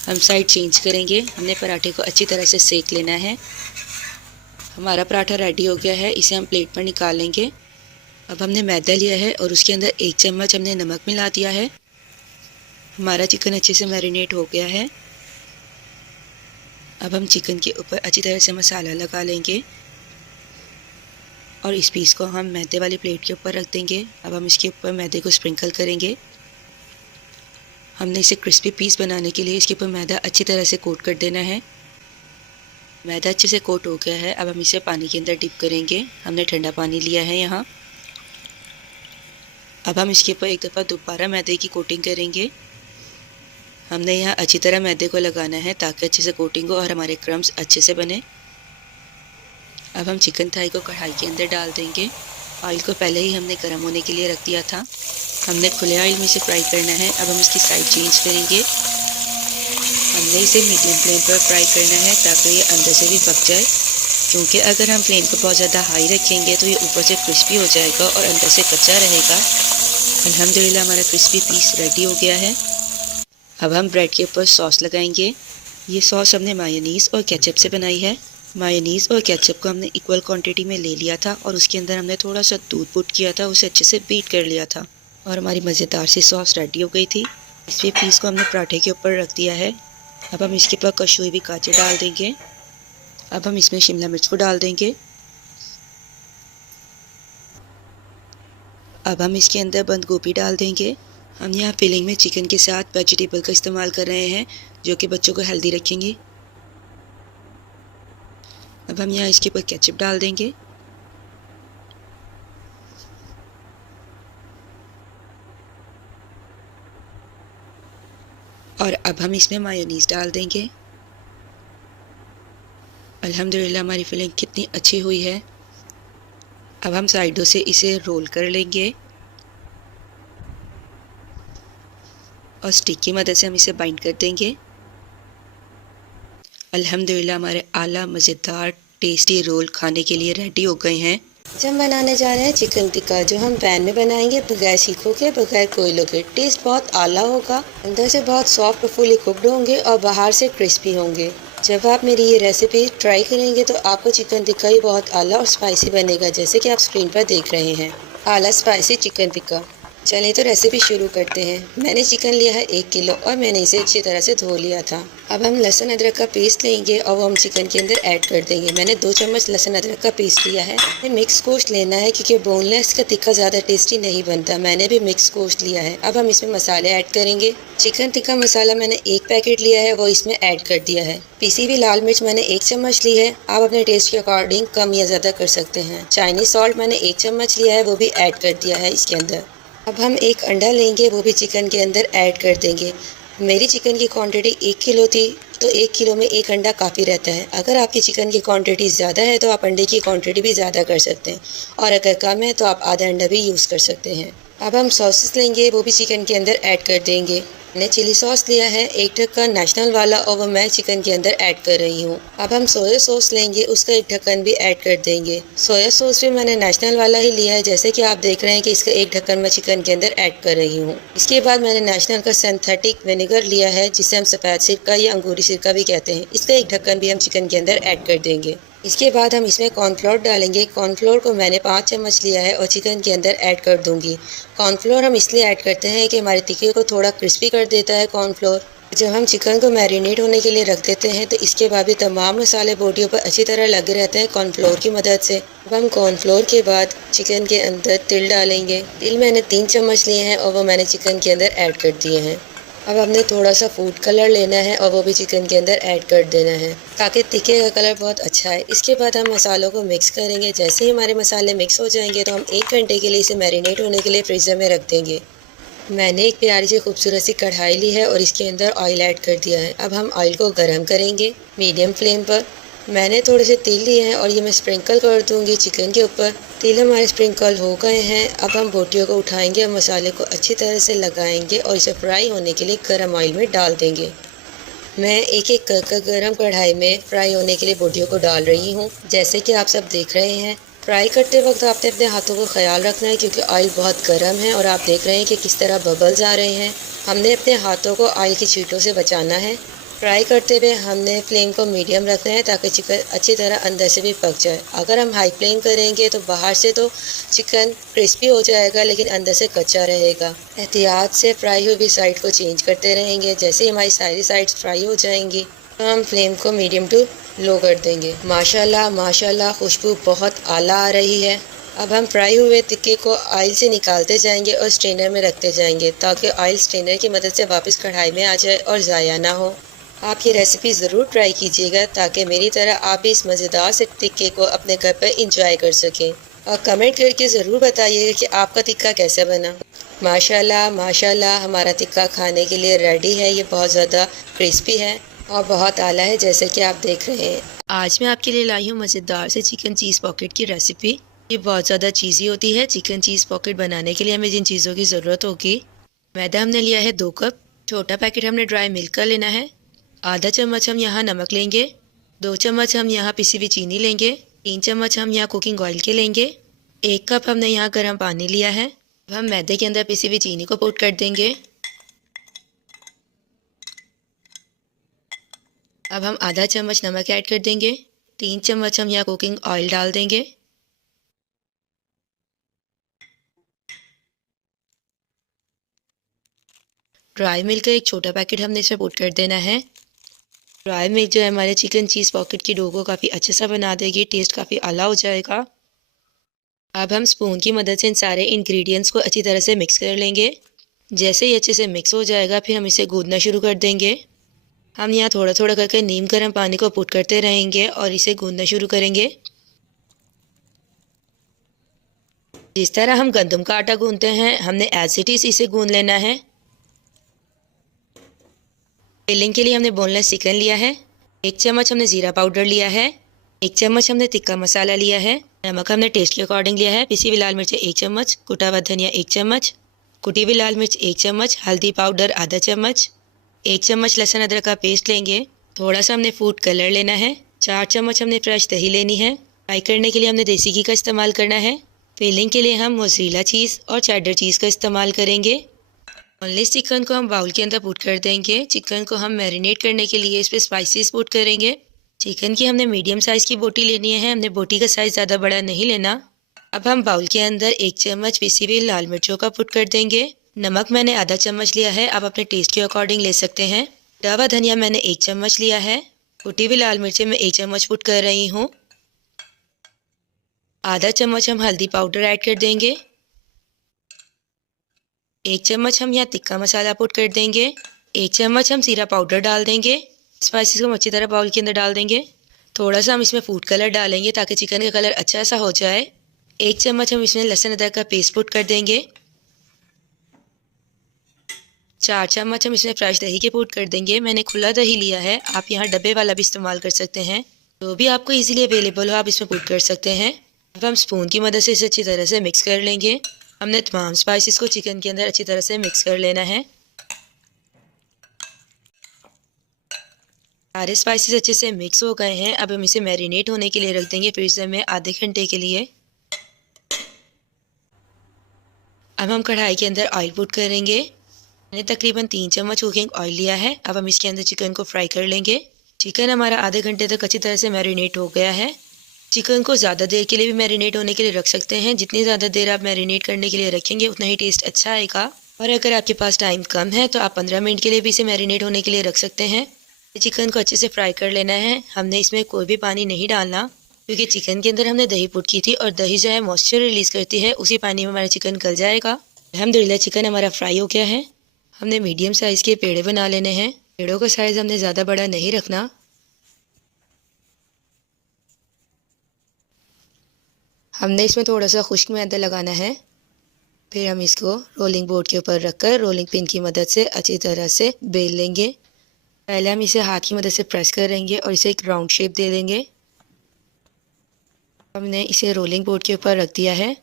हम साइड चेंज करेंगे। हमने पराठे को अच्छी तरह से सेक लेना है। हमारा पराठा रेडी हो गया है, इसे हम प्लेट पर निकाल लेंगे। अब हमने मैदा लिया है और उसके अंदर 1 चम्मच हमने नमक मिला दिया है। हमारा चिकन अच्छे से मैरिनेट हो गया है। अब हम चिकन के ऊपर अच्छी तरह से मसाला लगा लेंगे और इस पीस को हम मैदे वाली प्लेट के ऊपर रख देंगे। अब हम इसके ऊपर मैदे को स्प्रिंकल करेंगे। हमने इसे क्रिस्पी पीस बनाने के लिए इसके ऊपर मैदा अच्छी तरह से कोट कर देना है। मैदा अच्छे से कोट हो गया है। अब हम इसे पानी के अंदर डिप करेंगे। हमने ठंडा पानी लिया है यहाँ। अब हम इसके ऊपर एक दफ़ा दोबारा मैदे की कोटिंग करेंगे। हमने यहाँ अच्छी तरह मैदे को लगाना है ताकि अच्छे से कोटिंग हो और हमारे क्रम्स अच्छे से बने। अब हम चिकन थाई को कढ़ाई के अंदर डाल देंगे। ऑयल को पहले ही हमने गर्म होने के लिए रख दिया था। हमने खुले ऑयल में इसे फ्राई करना है। अब हम इसकी साइड चेंज करेंगे। हमने इसे मीडियम फ्लेम पर फ्राई करना है ताकि ये अंदर से भी पक जाए, क्योंकि अगर हम फ्लेम को बहुत ज़्यादा हाई रखेंगे तो ये ऊपर से क्रिस्पी हो जाएगा और अंदर से कच्चा रहेगा। अल्हम्दुलिल्लाह हमारा क्रिस्पी पीस रेडी हो गया है। अब हम ब्रेड के ऊपर सॉस लगाएंगे। ये सॉस हमने मायोनीज़ और केचप से बनाई है। मायोनीज़ और केचप को हमने इक्वल क्वांटिटी में ले लिया था और उसके अंदर हमने थोड़ा सा दूध पुट किया था, उसे अच्छे से बीट कर लिया था और हमारी मज़ेदार सी सॉस रेडी हो गई थी। इस पीस को हमने पराठे के ऊपर रख दिया है। अब हम इसके ऊपर कसूरी भी काटे डाल देंगे। अब हम इसमें शिमला मिर्च को डाल देंगे। अब हम इसके अंदर बंद गोभी डाल देंगे। हम यहाँ फिलिंग में चिकन के साथ वेजिटेबल का इस्तेमाल कर रहे हैं जो कि बच्चों को हेल्दी रखेंगी। अब हम यहाँ इसके ऊपर केचप डाल देंगे। और अब हम इसमें मायोनीज़ डाल देंगे। अल्हम्दुलिल्लाह हमारी फिलिंग कितनी अच्छी हुई है। अब हम साइडों से इसे रोल कर लेंगे और स्टिक की मदद से हम इसे बाइंड कर देंगे। अल्हम्दुलिल्लाह हमारे आला मज़ेदार टेस्टी रोल खाने के लिए रेडी हो गए हैं। आज हम बनाने जा रहे हैं चिकन टिक्का, जो हम पैन में बनाएंगे बगैर सीखों के, बगैर कोयलों के। टेस्ट बहुत आला होगा, अंदर से बहुत सॉफ्ट और फुली कुक्ड होंगे और बाहर से क्रिस्पी होंगे। जब आप मेरी ये रेसिपी ट्राई करेंगे तो आपको चिकन टिक्का ही बहुत आला और स्पाइसी बनेगा, जैसे कि आप स्क्रीन पर देख रहे हैं। आला स्पाइसी चिकन टिक्का। चलिए तो रेसिपी शुरू करते हैं। मैंने चिकन लिया है 1 किलो और मैंने इसे अच्छी तरह से धो लिया था। अब हम लहसुन अदरक का पेस्ट लेंगे और वो हम चिकन के अंदर ऐड कर देंगे। मैंने 2 चम्मच लहसुन अदरक का पेस्ट लिया है। मिक्स गोश्त लेना है क्योंकि बोनलेस का टिक्का ज़्यादा टेस्टी नहीं बनता। मैंने भी मिक्स गोश्त लिया है। अब हम इसमें मसाले ऐड करेंगे। चिकन टिक्का मसाला मैंने 1 पैकेट लिया है, वो इसमें ऐड कर दिया है। पिसी हुई लाल मिर्च मैंने 1 चम्मच ली है। आप अपने टेस्ट के अकॉर्डिंग कम या ज़्यादा कर सकते हैं। चाइनीज़ सॉल्ट मैंने 1 चम्मच लिया है, वो भी ऐड कर दिया है इसके अंदर। अब हम 1 अंडा लेंगे, वो भी चिकन के अंदर ऐड कर देंगे। मेरी चिकन की क्वांटिटी 1 किलो थी, तो 1 किलो में 1 अंडा काफ़ी रहता है। अगर आपकी चिकन की क्वांटिटी ज़्यादा है तो आप अंडे की क्वांटिटी भी ज़्यादा कर सकते हैं, और अगर कम है तो आप आधा अंडा भी यूज़ कर सकते हैं। अब हम सॉसेस लेंगे, वो भी चिकन के अंदर ऐड कर देंगे। मैंने चिली सॉस लिया है 1 ढक्कन नेशनल वाला, और वो मैं चिकन के अंदर ऐड कर रही हूँ। अब हम सोया सॉस लेंगे, उसका 1 ढक्कन भी ऐड कर देंगे। सोया सॉस भी मैंने नेशनल वाला ही लिया है, जैसे कि आप देख रहे हैं कि इसका 1 ढक्कन मैं चिकन के अंदर ऐड कर रही हूँ। इसके बाद मैंने नेशनल का सिंथेटिक विनेगर लिया है, जिसे हम सफ़ेद सिरका या अंगूरी सिरका भी कहते हैं। इसका 1 ढक्कन भी हम चिकन के अंदर ऐड कर देंगे। इसके बाद हम इसमें कॉर्नफ्लोर डालेंगे। कॉर्नफ्लोर को मैंने 5 चम्मच लिया है और चिकन के अंदर ऐड कर दूंगी। कॉर्नफ्लोर हम इसलिए ऐड करते हैं कि हमारे टिक्के को थोड़ा क्रिस्पी कर देता है कॉर्नफ्लोर। जब हम चिकन को मैरिनेट होने के लिए रख देते हैं तो इसके बाद भी तमाम मसाले बोटियों पर अच्छी तरह लगे रहते हैं कॉर्नफ्लोर की मदद से। अब हम कॉर्नफ्लोर के बाद चिकन के अंदर तिल डालेंगे। तिल मैंने 3 चम्मच लिए हैं और वो मैंने चिकन के अंदर ऐड कर दिए हैं। अब हमने थोड़ा सा फूड कलर लेना है और वो भी चिकन के अंदर ऐड कर देना है, ताकि टिक्के का कलर बहुत अच्छा है। इसके बाद हम मसालों को मिक्स करेंगे। जैसे ही हमारे मसाले मिक्स हो जाएंगे तो हम 1 घंटे के लिए इसे मैरिनेट होने के लिए फ्रीज़र में रख देंगे। मैंने एक प्यारी सी खूबसूरत सी कढ़ाई ली है और इसके अंदर ऑयल ऐड कर दिया है। अब हम ऑयल को गर्म करेंगे मीडियम फ्लेम पर। मैंने थोड़े से तिल लिए हैं और ये मैं स्प्रिंकल कर दूंगी चिकन के ऊपर। तिल हमारे स्प्रिंकल हो गए हैं। अब हम बोटियों को उठाएंगे और मसाले को अच्छी तरह से लगाएंगे और इसे फ्राई होने के लिए गर्म ऑयल में डाल देंगे। मैं एक एक कर गर्म कढ़ाई में फ्राई होने के लिए बोटियों को डाल रही हूँ, जैसे कि आप सब देख रहे हैं। फ्राई करते वक्त आपने अपने हाथों को ख्याल रखना है, क्योंकि ऑयल बहुत गर्म है और आप देख रहे हैं कि किस तरह बबल्स आ रहे हैं। हमने अपने हाथों को ऑयल की छींटों से बचाना है। फ्राई करते हुए हमने फ्लेम को मीडियम रखना है ताकि चिकन अच्छी तरह अंदर से भी पक जाए। अगर हम हाई फ्लेम करेंगे तो बाहर से तो चिकन क्रिस्पी हो जाएगा लेकिन अंदर से कच्चा रहेगा। एहतियात से फ्राई हुई भी साइड को चेंज करते रहेंगे। जैसे ही हमारी सारी साइड्स फ्राई हो जाएंगी तो हम फ्लेम को मीडियम टू लो कर देंगे। माशाल्लाह माशाल्लाह खुशबू बहुत आला आ रही है। अब हम फ्राई हुए टिक्के को ऑयल से निकालते जाएंगे और स्ट्रेनर में रखते जाएंगे ताकि ऑयल स्ट्रेनर की मदद से वापस कढ़ाई में आ जाए और ज़ाया ना हो। आप ये रेसिपी ज़रूर ट्राई कीजिएगा ताकि मेरी तरह आप भी इस मज़ेदार से टिक्के को अपने घर पर इंजॉय कर सकें। और कमेंट करके ज़रूर बताइएगा कि आपका टिक्का कैसे बना। माशाल्लाह माशाल्लाह हमारा टिक्का खाने के लिए रेडी है। ये बहुत ज़्यादा क्रिस्पी है और बहुत आला है जैसे कि आप देख रहे हैं। आज मैं आपके लिए लाई हूँ मज़ेदार से चिकन चीज़ पॉकेट की रेसिपी। ये बहुत ज़्यादा चीज़ी होती है। चिकन चीज़ पॉकेट बनाने के लिए हमें जिन चीज़ों की ज़रूरत होगी, मैदा हमने लिया है 2 कप, छोटा पैकेट हमने ड्राई मिल्क का लेना है, आधा चम्मच हम यहाँ नमक लेंगे, 2 चम्मच हम यहाँ पिसी हुई चीनी लेंगे, 3 चम्मच हम यहाँ कुकिंग ऑयल के लेंगे, 1 कप हमने यहाँ गर्म पानी लिया है। अब हम मैदे के अंदर पिसी हुई चीनी को पुट कर देंगे। अब हम आधा चम्मच नमक ऐड कर देंगे, 3 चम्मच हम यहाँ कुकिंग ऑयल डाल देंगे। ड्राई मिल्क का एक छोटा पैकेट हमने इसमें पुट कर देना है। ड्राई मिल्क जो है हमारे चिकन चीज़ पॉकेट की डो को काफ़ी अच्छे सा बना देगी, टेस्ट काफ़ी आला हो जाएगा। अब हम स्पून की मदद से इन सारे इंग्रेडिएंट्स को अच्छी तरह से मिक्स कर लेंगे। जैसे ही अच्छे से मिक्स हो जाएगा फिर हम इसे गूंदना शुरू कर देंगे। हम यहाँ थोड़ा थोड़ा करके नीम गर्म पानी को पुट करते रहेंगे और इसे गूंदना शुरू करेंगे। जिस तरह हम गंदम का आटा गूंदते हैं हमने एज इट इज़ इसे गूंद लेना है। फिलिंग के लिए हमने बोनलेस चिकन लिया है, 1 चम्मच हमने ज़ीरा पाउडर लिया है, 1 चम्मच हमने तिक्का मसाला लिया है, नमक हमने टेस्ट के अकॉर्डिंग लिया है, पिसी हुई लाल मिर्च 1 चम्मच, कुटा हुआ धनिया 1 चम्मच, कुटी हुई लाल मिर्च 1 चम्मच, हल्दी पाउडर आधा चम्मच, 1 चम्मच लहसुन अदरक का पेस्ट लेंगे, थोड़ा सा हमने फूड कलर लेना है, 4 चम्मच हमने फ्रेश दही लेनी है। फ्राई करने के लिए हमने देसी घी का इस्तेमाल करना है। फिलिंग के लिए हम मोज़रेला चीज़ और चेडर चीज़ का इस्तेमाल करेंगे। बोनलेस चिकन को हम बाउल के अंदर पुट कर देंगे। चिकन को हम मैरिनेट करने के लिए इस पर स्पाइसेस पुट करेंगे। चिकन की हमने मीडियम साइज़ की बोटी लेनी है, हमने बोटी का साइज़ ज़्यादा बड़ा नहीं लेना। अब हम बाउल के अंदर 1 चम्मच पिसी हुई लाल मिर्चों का पुट कर देंगे। नमक मैंने आधा चम्मच लिया है, आप अपने टेस्ट के अकॉर्डिंग ले सकते हैं। कुटा हुआ धनिया मैंने 1 चम्मच लिया है। कुटी हुई लाल मिर्चें मैं 1 चम्मच पुट कर रही हूँ। आधा चम्मच हम हल्दी पाउडर ऐड कर देंगे। 1 चम्मच हम यहाँ तिक्का मसाला पुट कर देंगे। 1 चम्मच हम जीरा पाउडर डाल देंगे। स्पाइसेस को हम अच्छी तरह बाउल के अंदर डाल देंगे। थोड़ा सा हम इसमें फूड कलर डालेंगे ताकि चिकन का कलर अच्छा सा हो जाए। 1 चम्मच हम इसमें लहसुन अदरक का पेस्ट पुट कर देंगे। 4 चम्मच हम इसमें फ्रेश दही के पुट कर देंगे। मैंने खुला दही लिया है, आप यहाँ डब्बे वाला भी इस्तेमाल कर सकते हैं, जो भी आपको इजीली अवेलेबल हो आप इसमें पुट कर सकते हैं। अब हम स्पून की मदद से इसे अच्छी तरह से मिक्स कर लेंगे। हमने तमाम स्पाइसेस को चिकन के अंदर अच्छी तरह से मिक्स कर लेना है। सारे स्पाइसेस अच्छे से मिक्स हो गए हैं। अब हम इसे मैरिनेट होने के लिए रख देंगे फ्रीजर में आधे घंटे के लिए। अब हम कढ़ाई के अंदर ऑयल पुट करेंगे। मैंने तकरीबन 3 चम्मच कुकिंग ऑयल लिया है। अब हम इसके अंदर चिकन को फ्राई कर लेंगे। चिकन हमारा आधे घंटे तक अच्छी तरह से मैरिनेट हो गया है। चिकन को ज़्यादा देर के लिए भी मैरिनेट होने के लिए रख सकते हैं। जितनी ज़्यादा देर आप मैरिनेट करने के लिए रखेंगे उतना ही टेस्ट अच्छा आएगा। और अगर आपके पास टाइम कम है तो आप 15 मिनट के लिए भी इसे मैरिनेट होने के लिए रख सकते हैं। चिकन को अच्छे से फ्राई कर लेना है। हमने इसमें कोई भी पानी नहीं डालना क्योंकि चिकन के अंदर हमने दही पुट की थी और दही जो है मॉइस्चर रिलीज़ करती है, उसी पानी में हमारा चिकन गल जाएगा। अल्हम्दुलिल्लाह चिकन हमारा फ्राई हो गया है। हमने मीडियम साइज़ के पेड़े बना लेने हैं। पेड़ों का साइज़ हमने ज़्यादा बड़ा नहीं रखना। हमने इसमें थोड़ा सा खुश्क मैदा लगाना है। फिर हम इसको रोलिंग बोर्ड के ऊपर रखकर रोलिंग पिन की मदद से अच्छी तरह से बेल लेंगे। पहले हम इसे हाथ की मदद से प्रेस करेंगे और इसे एक राउंड शेप दे देंगे। हमने इसे रोलिंग बोर्ड के ऊपर रख दिया है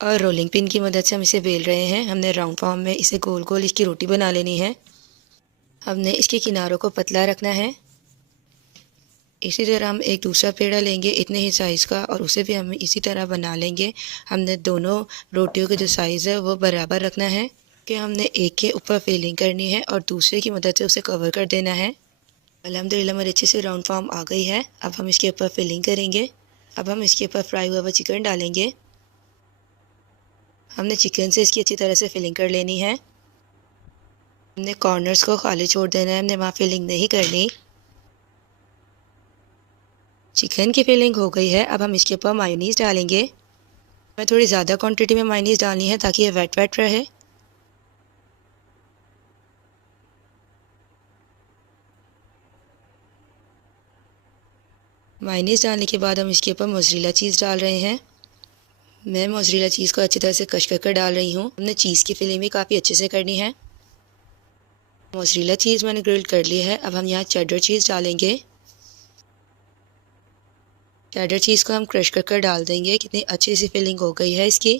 और रोलिंग पिन की मदद से हम इसे बेल रहे हैं। हमने राउंड फॉर्म में इसे गोल गोल इसकी रोटी बना लेनी है। हमने इसके किनारों को पतला रखना है। इसी तरह हम एक दूसरा पेड़ा लेंगे इतने ही साइज़ का और उसे भी हम इसी तरह बना लेंगे। हमने दोनों रोटियों के जो साइज़ है वो बराबर रखना है। कि हमने एक के ऊपर फिलिंग करनी है और दूसरे की मदद से उसे कवर कर देना है। अल्हम्दुलिल्लाह हमारे अच्छे से राउंड फॉर्म आ गई है। अब हम इसके ऊपर फिलिंग करेंगे। अब हम इसके ऊपर फ्राई हुआ हुआ चिकन डालेंगे। हमने चिकन से इसकी अच्छी तरह से फिलिंग कर लेनी है। हमने कॉर्नर्स को खाली छोड़ देना है, हमने वहाँ फिलिंग नहीं करनी। चिकन की फिलिंग हो गई है। अब हम इसके ऊपर मायोनीज़ डालेंगे। मैं थोड़ी ज़्यादा क्वांटिटी में मायोनीज़ डालनी है ताकि ये वेट वेट रहे। मायोनीज़ डालने के बाद हम इसके ऊपर मोज़रेला चीज़ डाल रहे हैं। मैं मोज़रेला चीज़ को अच्छी तरह से कश कर डाल रही हूँ। हमने चीज़ की फिलिंग भी काफ़ी अच्छे से करनी है। मोज़रेला चीज़ मैंने ग्रिल कर ली है। अब हम यहाँ चेडर चीज़ डालेंगे। चेडर चीज़ को हम क्रश कर डाल देंगे। कितनी अच्छी सी फिलिंग हो गई है इसकी।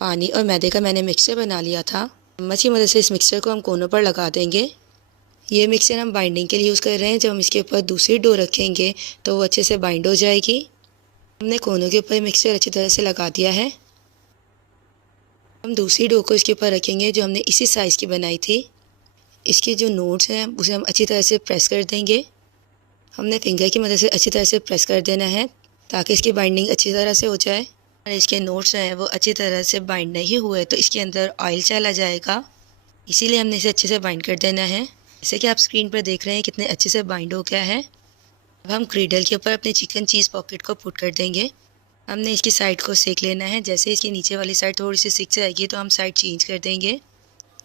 पानी और मैदे का मैंने मिक्सचर बना लिया था। चम्मच की मदद से इस मिक्सचर को हम कोनों पर लगा देंगे। ये मिक्सचर हम बाइंडिंग के लिए यूज़ कर रहे हैं। जब हम इसके ऊपर दूसरी डो रखेंगे तो वो अच्छे से बाइंड हो जाएगी। हमने कोनों के ऊपर मिक्सचर अच्छी तरह से लगा दिया है। हम दूसरी डो को इसके ऊपर रखेंगे जो हमने इसी साइज़ की बनाई थी। इसके जो नोट्स हैं उसे हम अच्छी तरह से प्रेस कर देंगे। हमने फिंगर की मदद से अच्छी तरह से प्रेस कर देना है ताकि इसकी बाइंडिंग अच्छी तरह से हो जाए। और इसके नोट्स हैं वो अच्छी तरह से बाइंड नहीं हुए तो इसके अंदर ऑयल चला जाएगा, इसीलिए हमने इसे अच्छे से बाइंड कर देना है। जैसे कि आप स्क्रीन पर देख रहे हैं कितने अच्छे से बाइंड हो गया है। अब हम क्रीडल के ऊपर अपने चिकन चीज़ पॉकेट को पुट कर देंगे। हमने इसकी साइड को सेक लेना है। जैसे इसकी नीचे वाली साइड थोड़ी सी सिक जाएगी तो हम साइड चेंज कर देंगे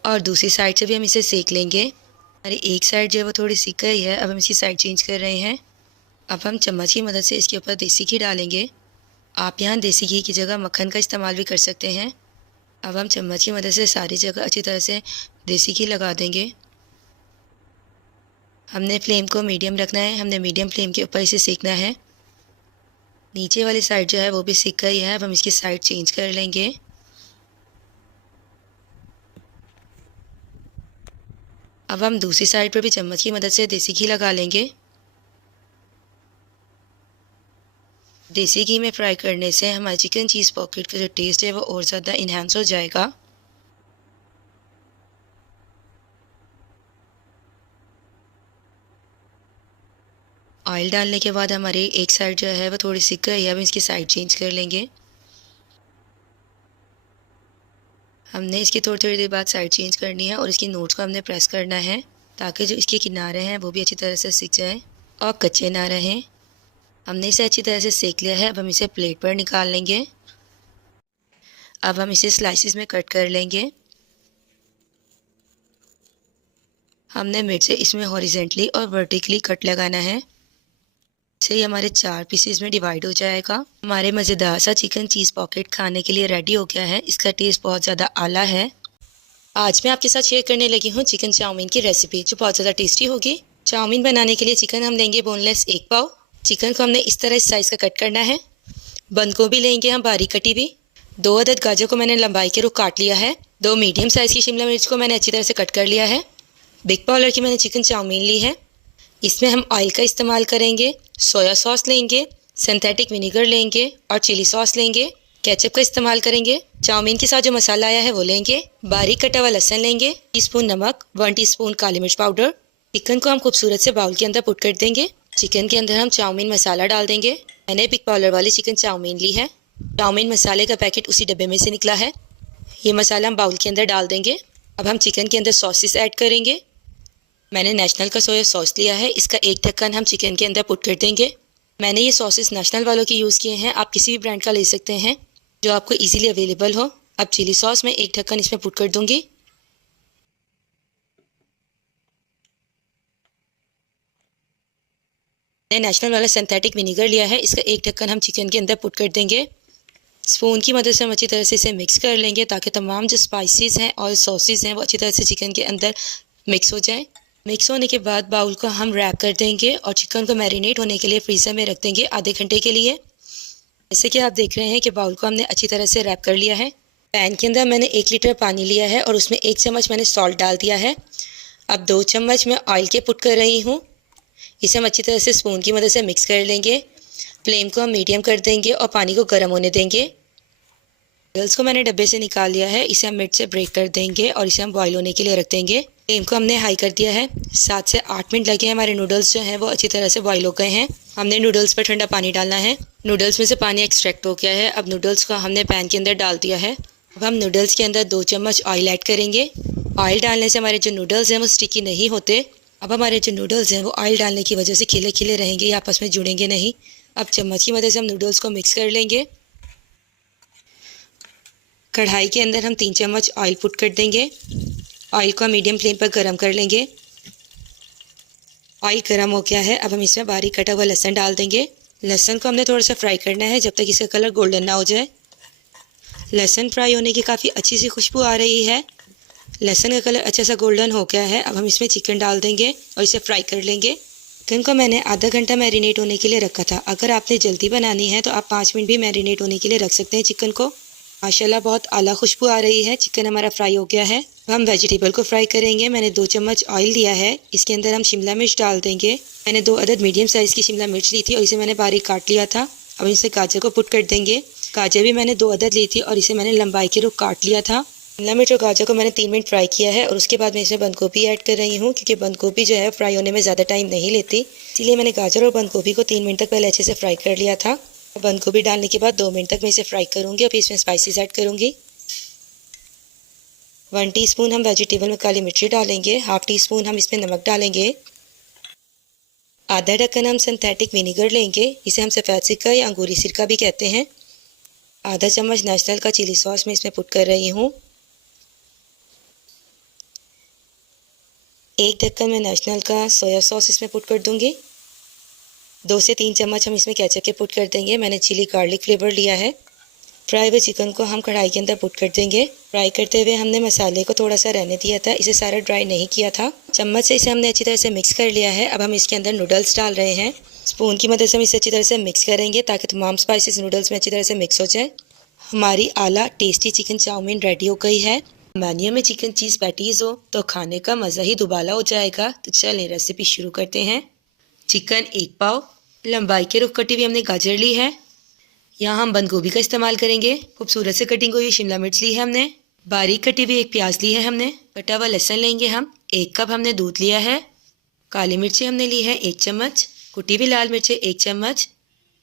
और दूसरी साइड से भी हम इसे सेक लेंगे। हमारी एक साइड जो है वो थोड़ी सिक गई है। अब हम इसकी साइड चेंज कर रहे हैं। अब हम चम्मच की मदद से इसके ऊपर देसी घी डालेंगे। आप यहाँ देसी घी की जगह मक्खन का इस्तेमाल भी कर सकते हैं। अब हम चम्मच की मदद से सारी जगह अच्छी तरह से देसी घी लगा देंगे। हमने फ्लेम को मीडियम रखना है। हमने मीडियम फ्लेम के ऊपर इसे सेकना है। नीचे वाली साइड जो है वो भी सिक गई है। अब हम इसकी साइड चेंज कर लेंगे। अब हम दूसरी साइड पर भी चम्मच की मदद से देसी घी लगा लेंगे। देसी घी में फ्राई करने से हमारे चिकन चीज़ पॉकेट का जो टेस्ट है वो और ज़्यादा इन्हांस हो जाएगा। ऑयल डालने के बाद हमारी एक साइड जो है वो थोड़ी सिक गई है। अब इसकी साइड चेंज कर लेंगे। हमने इसकी थोड़ी थोड़ी देर बाद साइड चेंज करनी है और इसकी नोट्स को हमने प्रेस करना है ताकि जो इसके किनारे हैं वो भी अच्छी तरह से सिक जाए और कच्चे ना रहें। हमने इसे अच्छी तरह से सेक लिया है। अब हम इसे प्लेट पर निकाल लेंगे। अब हम इसे स्लाइसिस में कट कर लेंगे। हमने मिड से इसमें हॉरिजेंटली और वर्टिकली कट लगाना है। इससे ये हमारे 4 पीसेस में डिवाइड हो जाएगा। हमारे मज़ेदार सा चिकन चीज़ पॉकेट खाने के लिए रेडी हो गया है। इसका टेस्ट बहुत ज़्यादा आला है। आज मैं आपके साथ शेयर करने लगी हूँ चिकन चाउमीन की रेसिपी जो बहुत ज़्यादा टेस्टी होगी। चाउमीन बनाने के लिए चिकन हम लेंगे बोनलेस 1 पाव। चिकन को हमने इस तरह इस साइज़ का कट करना है। बंद गोभी लेंगे हम बारीक कटी हुई। 2 अदद गाजर को मैंने लंबाई के रुख काट लिया है। 2 मीडियम साइज़ की शिमला मिर्च को मैंने अच्छी तरह से कट कर लिया है। बिग पाउलर की मैंने चिकन चाउमीन ली है। इसमें हम ऑयल का इस्तेमाल करेंगे। सोया सॉस लेंगे, सिंथेटिक विनेगर लेंगे और चिली सॉस लेंगे। केचप का इस्तेमाल करेंगे। चाउमीन के साथ जो मसाला आया है वो लेंगे। बारीक कटा हुआ लहसुन लेंगे। टीस्पून नमक, 1 टीस्पून काली मिर्च पाउडर। चिकन को हम खूबसूरत से बाउल के अंदर पुट कर देंगे। चिकन के अंदर हम चाउमीन मसाला डाल देंगे। मैंने बिग पाउलर वाली चिकन चाउमीन ली है। चाउमीन मसाले का पैकेट उसी डब्बे में से निकला है। ये मसाला हम बाउल के अंदर डाल देंगे। अब हम चिकन के अंदर सॉसेस ऐड करेंगे। मैंने नेशनल का सोया सॉस लिया है। इसका एक ढक्कन हम चिकन के अंदर पुट कर देंगे। मैंने ये सॉसेस नेशनल वालों के यूज़ किए हैं। आप किसी भी ब्रांड का ले सकते हैं जो आपको इजीली अवेलेबल हो। अब चिली सॉस में एक ढक्कन इसमें पुट कर दूंगी। मैंने नेशनल वाला सिंथेटिक विनेगर लिया है। इसका एक ढक्कन हम चिकन के अंदर पुट कर देंगे। स्पून की मदद से हम अच्छी तरह से इसे मिक्स कर लेंगे ताकि तमाम जो स्पाइसेस हैं और सॉसेस हैं वो अच्छी तरह से चिकन के अंदर मिक्स हो जाए। मिक्स होने के बाद बाउल को हम रैप कर देंगे और चिकन को मैरिनेट होने के लिए फ्रीज़र में रख देंगे आधे घंटे के लिए। जैसे कि आप देख रहे हैं कि बाउल को हमने अच्छी तरह से रैप कर लिया है। पैन के अंदर मैंने 1 लीटर पानी लिया है और उसमें 1 चम्मच मैंने सॉल्ट डाल दिया है। अब 2 चम्मच मैं ऑयल के पुट कर रही हूँ। इसे हम अच्छी तरह से स्पून की मदद से मिक्स कर लेंगे। फ्लेम को हम मीडियम कर देंगे और पानी को गर्म होने देंगे। नूडल्स को मैंने डब्बे से निकाल लिया है। इसे हम मिड से ब्रेक कर देंगे और इसे हम बॉईल होने के लिए रख देंगे। फ्लेम को हमने हाई कर दिया है। 7 से 8 मिनट लगे। हमारे नूडल्स जो हैं वो अच्छी तरह से बॉईल हो गए हैं। हमने नूडल्स पर ठंडा पानी डालना है। नूडल्स में से पानी एक्सट्रैक्ट हो गया है। अब नूडल्स को हमने पैन के अंदर डाल दिया है। अब हम नूडल्स के अंदर 2 चम्मच ऑयल ऐड करेंगे। ऑयल डालने से हमारे जो नूडल्स हैं वो स्टिकी नहीं होते। अब हमारे जो नूडल्स हैं वो ऑयल डालने की वजह से खिले खिले रहेंगे, ये आपस में जुड़ेंगे नहीं। अब चम्मच की मदद से हम नूडल्स को मिक्स कर लेंगे। कढ़ाई के अंदर हम 3 चम्मच ऑयल पुट कर देंगे। ऑयल को हम मीडियम फ्लेम पर गर्म कर लेंगे। ऑयल गर्म हो गया है। अब हम इसमें बारीक कटा हुआ लहसुन डाल देंगे। लहसुन को हमने थोड़ा सा फ्राई करना है जब तक इसका कलर गोल्डन ना हो जाए। लहसुन फ्राई होने की काफ़ी अच्छी सी खुशबू आ रही है। लहसुन का कलर अच्छा सा गोल्डन हो गया है। अब हम इसमें चिकन डाल देंगे और इसे फ्राई कर लेंगे। चिकन को मैंने आधा घंटा मैरिनेट होने के लिए रखा था। अगर आपने जल्दी बनानी है तो आप 5 मिनट भी मैरिनेट होने के लिए रख सकते हैं चिकन को। माशाल्लाह बहुत आला खुशबू आ रही है। चिकन हमारा फ्राई हो गया है। अब हम वेजिटेबल को फ्राई करेंगे। मैंने 2 चम्मच ऑयल लिया है। इसके अंदर हम शिमला मिर्च डाल देंगे। मैंने 2 अदद मीडियम साइज़ की शिमला मिर्च ली थी और इसे मैंने बारीक काट लिया था। अब इसे गाजर को पुट कर देंगे। गाजर भी मैंने 2 अदद ली थी और इसे मैंने लंबाई के रुख काट लिया था। शिमला मिर्च और गाजर को मैंने 3 मिनट फ्राई किया है और उसके बाद मैं इसमें बंद गोभी ऐड कर रही हूँ, क्योंकि बंद गोभी जो है फ्राई होने में ज़्यादा टाइम नहीं लेती। इसीलिए मैंने गाजर और बंद गोभी को 3 मिनट तक पहले अच्छे से फ्राई कर लिया था। बंद गोभी डालने के बाद 2 मिनट तक मैं इसे फ्राई करूँगी। अब इसमें स्पाइसेस ऐड करूँगी। 1 टीस्पून हम वेजिटेबल में काली मिर्ची डालेंगे। हाफ टी स्पून हम इसमें नमक डालेंगे। आधा ढक्कन हम सिंथेटिक विनीगर लेंगे। इसे हम सफ़ेद सिरका या अंगूरी सिरका भी कहते हैं। आधा चम्मच नेशनल का चिली सॉस मैं इसमें पुट कर रही हूँ। 1 ढक्कन में नेशनल का सोया सॉस इसमें पुट कर दूँगी। 2 से 3 चम्मच हम इसमें केचप के पुट कर देंगे। मैंने चिली गार्लिक फ्लेवर लिया है। फ्राई हुए चिकन को हम कढ़ाई के अंदर पुट कर देंगे। फ्राई करते हुए हमने मसाले को थोड़ा सा रहने दिया था, इसे सारा ड्राई नहीं किया था। चम्मच से इसे हमने अच्छी तरह से मिक्स कर लिया है। अब हम इसके अंदर नूडल्स डाल रहे हैं। स्पून की मदद से हम इसे अच्छी तरह से मिक्स करेंगे ताकि तमाम स्पाइसेस नूडल्स में अच्छी तरह से मिक्स हो जाए। हमारी आला टेस्टी चिकन चाउमीन रेडी हो गई है। मेन्यू में चिकन चीज़ पैटीज़ हो तो खाने का मज़ा ही दुबाला हो जाएगा। तो चलें रेसिपी शुरू करते हैं। चिकन 1 पाव, लंबाई के रुख कटी हुई हमने गाजर ली है। यहाँ हम बंद गोभी का इस्तेमाल करेंगे। खूबसूरत से कटिंग हुई शिमला मिर्च ली है हमने। बारीक कटी हुई 1 प्याज ली है हमने। कटा हुआ लहसुन लेंगे हम। 1 कप हमने दूध लिया है। काली मिर्ची हमने ली है 1 चम्मच। कुटी हुई लाल मिर्चें 1 चम्मच।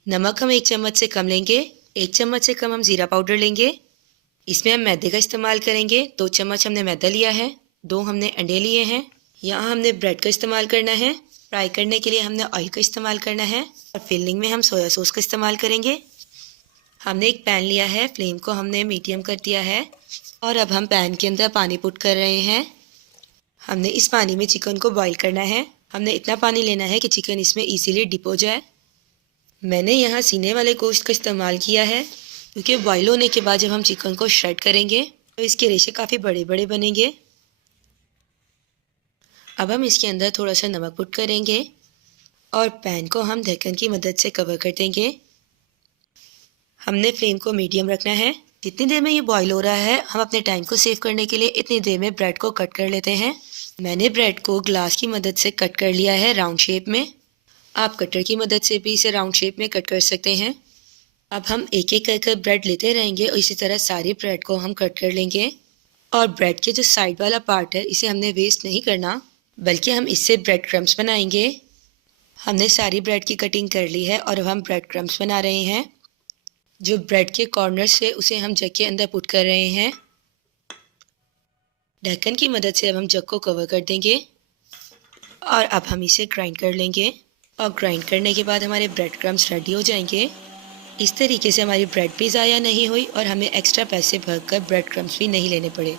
नमक हम 1 चम्मच से कम लेंगे। 1 चम्मच से कम हम ज़ीरा पाउडर लेंगे। इसमें हम मैदे का इस्तेमाल करेंगे। 2 चम्मच हमने मैदा लिया है। 2 हमने अंडे लिए हैं। यहाँ हमने ब्रेड का इस्तेमाल करना है। फ्राई करने के लिए हमने ऑयल का इस्तेमाल करना है और फिलिंग में हम सोया सॉस का इस्तेमाल करेंगे। हमने एक पैन लिया है। फ्लेम को हमने मीडियम कर दिया है और अब हम पैन के अंदर पानी पुट कर रहे हैं। हमने इस पानी में चिकन को बॉईल करना है। हमने इतना पानी लेना है कि चिकन इसमें इजीली डिप हो जाए। मैंने यहाँ सीने वाले गोश्त का इस्तेमाल किया है, क्योंकि बॉईल होने के बाद जब हम चिकन को श्रेड करेंगे तो इसके रेशे काफ़ी बड़े बड़े बनेंगे। अब हम इसके अंदर थोड़ा सा नमक पुट करेंगे और पैन को हम ढक्कन की मदद से कवर कर देंगे। हमने फ्लेम को मीडियम रखना है। जितनी देर में ये बॉईल हो रहा है, हम अपने टाइम को सेव करने के लिए इतनी देर में ब्रेड को कट कर लेते हैं। मैंने ब्रेड को ग्लास की मदद से कट कर लिया है राउंड शेप में। आप कटर की मदद से भी इसे राउंड शेप में कट कर सकते हैं। अब हम एक एक कर ब्रेड लेते रहेंगे और इसी तरह सारी ब्रेड को हम कट कर लेंगे। और ब्रेड के जो साइड वाला पार्ट है, इसे हमने वेस्ट नहीं करना, बल्कि हम इससे ब्रेड क्रम्स बनाएंगे। हमने सारी ब्रेड की कटिंग कर ली है और अब हम ब्रेड क्रम्स बना रहे हैं। जो ब्रेड के कॉर्नर से उसे हम जग के अंदर पुट कर रहे हैं। ढक्कन की मदद से अब हम जग को कवर कर देंगे और अब हम इसे ग्राइंड कर लेंगे। और ग्राइंड करने के बाद हमारे ब्रेड क्रम्स रेडी हो जाएंगे। इस तरीके से हमारी ब्रेड भी ज़ाया नहीं हुई और हमें एक्स्ट्रा पैसे भरकर ब्रेड क्रम्स भी नहीं लेने पड़े।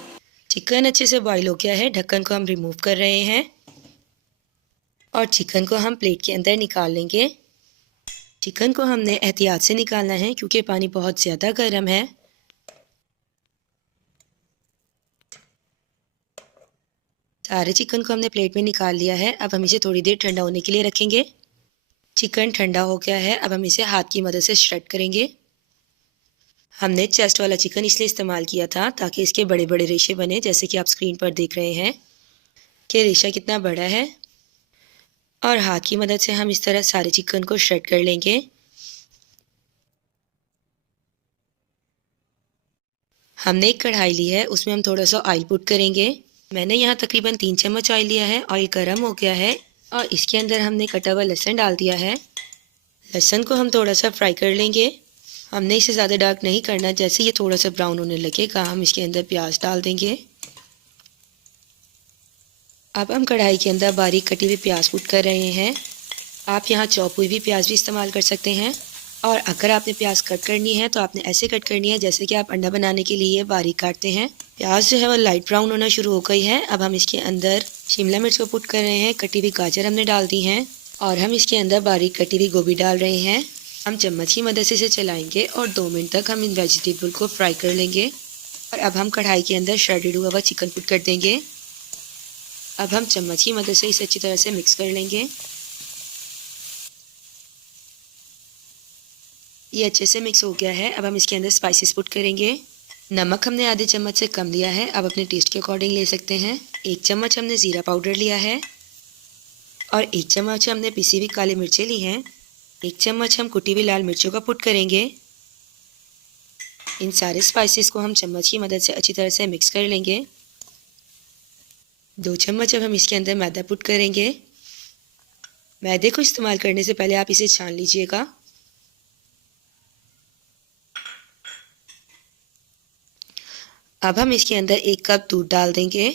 चिकन अच्छे से बॉईल हो गया है। ढक्कन को हम रिमूव कर रहे हैं और चिकन को हम प्लेट के अंदर निकाल लेंगे। चिकन को हमने एहतियात से निकालना है क्योंकि पानी बहुत ज़्यादा गर्म है। सारे चिकन को हमने प्लेट में निकाल लिया है। अब हम इसे थोड़ी देर ठंडा होने के लिए रखेंगे। चिकन ठंडा हो गया है। अब हम इसे हाथ की मदद से श्रेड करेंगे। हमने चेस्ट वाला चिकन इसलिए इस्तेमाल किया था ताकि इसके बड़े बड़े रेशे बने, जैसे कि आप स्क्रीन पर देख रहे हैं कि रेशा कितना बड़ा है। और हाथ की मदद से हम इस तरह सारे चिकन को श्रेड कर लेंगे। हमने एक कढ़ाई ली है, उसमें हम थोड़ा सा ऑयल पुट करेंगे। मैंने यहाँ तकरीबन 3 चम्मच ऑयल लिया है। ऑयल गर्म हो गया है और इसके अंदर हमने कटा हुआ लहसुन डाल दिया है। लहसुन को हम थोड़ा सा फ्राई कर लेंगे। हमने इसे ज़्यादा डार्क नहीं करना। जैसे ये थोड़ा सा ब्राउन होने लगेगा हम इसके अंदर प्याज डाल देंगे। अब हम कढ़ाई के अंदर बारीक कटी हुई प्याज पुट कर रहे हैं। आप यहाँ चॉप हुई भी प्याज भी इस्तेमाल कर सकते हैं। और अगर आपने प्याज कट करनी है तो आपने ऐसे कट करनी है जैसे कि आप अंडा बनाने के लिए बारीक काटते हैं। प्याज जो है वो लाइट ब्राउन होना शुरू हो गई है। अब हम इसके अंदर शिमला मिर्च को पुट कर रहे हैं। कटी हुई गाजर हमने डाल दी हैं और हम इसके अंदर बारीक कटी हुई गोभी डाल रहे हैं। हम चम्मच की मदद से इसे चलाएंगे और 2 मिनट तक हम इन वेजिटेबल को फ्राई कर लेंगे। और अब हम कढ़ाई के अंदर श्रेडेड हुआ चिकन पुट कर देंगे। अब हम चम्मच की मदद से इसे अच्छी तरह से मिक्स कर लेंगे। ये अच्छे से मिक्स हो गया है। अब हम इसके अंदर स्पाइसेस पुट करेंगे। नमक हमने आधे चम्मच से कम लिया है, अब अपने टेस्ट के अकॉर्डिंग ले सकते हैं। 1 चम्मच हमने ज़ीरा पाउडर लिया है और 1 चम्मच हमने पिसी हुई काली मिर्चें ली हैं। 1 चम्मच हम कुटी हुई लाल मिर्चों का पुट करेंगे। इन सारे स्पाइसेस को हम चम्मच की मदद से अच्छी तरह से मिक्स कर लेंगे। 2 चम्मच अब हम इसके अंदर मैदा पुट करेंगे। मैदे को इस्तेमाल करने से पहले आप इसे छान लीजिएगा। अब हम इसके अंदर 1 कप दूध डाल देंगे।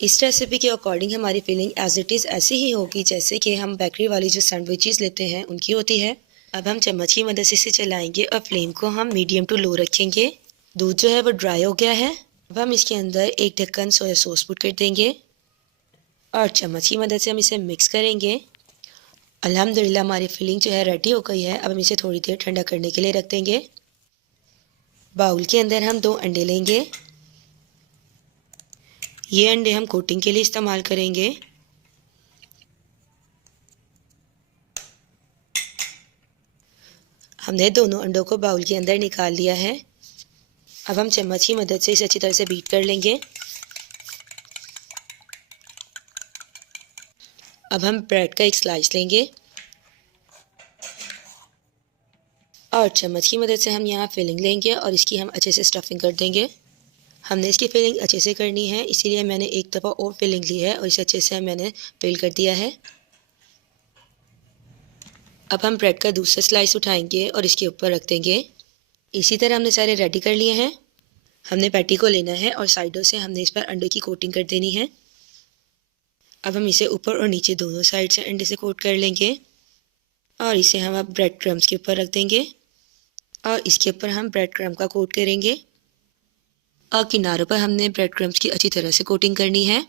इस रेसिपी के अकॉर्डिंग हमारी फिलिंग एज इट इज़ ऐसी ही होगी जैसे कि हम बेकरी वाली जो सैंडविचेस लेते हैं उनकी होती है। अब हम चम्मच की मदद से इसे चलाएंगे और फ्लेम को हम मीडियम टू लो रखेंगे। दूध जो है वो ड्राई हो गया है। अब हम इसके अंदर 1 ढक्कन सोया सॉस पुट कर देंगे और चम्मच की मदद से हम इसे मिक्स करेंगे। अल्हम्दुलिल्लाह हमारी फिलिंग जो है रेडी हो गई है। अब हम इसे थोड़ी देर ठंडा करने के लिए रख देंगे। बाउल के अंदर हम 2 अंडे लेंगे। ये अंडे हम कोटिंग के लिए इस्तेमाल करेंगे। हमने दोनों अंडों को बाउल के अंदर निकाल लिया है। अब हम चम्मच की मदद से इसे अच्छी तरह से बीट कर लेंगे। अब हम ब्रेड का एक स्लाइस लेंगे और चम्मच की मदद से हम यहाँ फिलिंग लेंगे और इसकी हम अच्छे से स्टफिंग कर देंगे। हमने इसकी फिलिंग अच्छे से करनी है, इसीलिए मैंने एक दफ़ा और फिलिंग ली है और इसे अच्छे से मैंने फिल कर दिया है। अब हम ब्रेड का दूसरा स्लाइस उठाएंगे और इसके ऊपर रख देंगे। इसी तरह हमने सारे रेडी कर लिए हैं। हमने पैटी को लेना है और साइडों से हमने इस पर अंडे की कोटिंग कर देनी है। अब हम इसे ऊपर और नीचे दोनों साइड से अंडे से कोट कर लेंगे और इसे हम अब ब्रेड क्रम्स के ऊपर रख देंगे और इसके ऊपर हम ब्रेड क्रम्स का कोट करेंगे और किनारों पर हमने ब्रेड क्रम्स की अच्छी तरह से कोटिंग करनी है।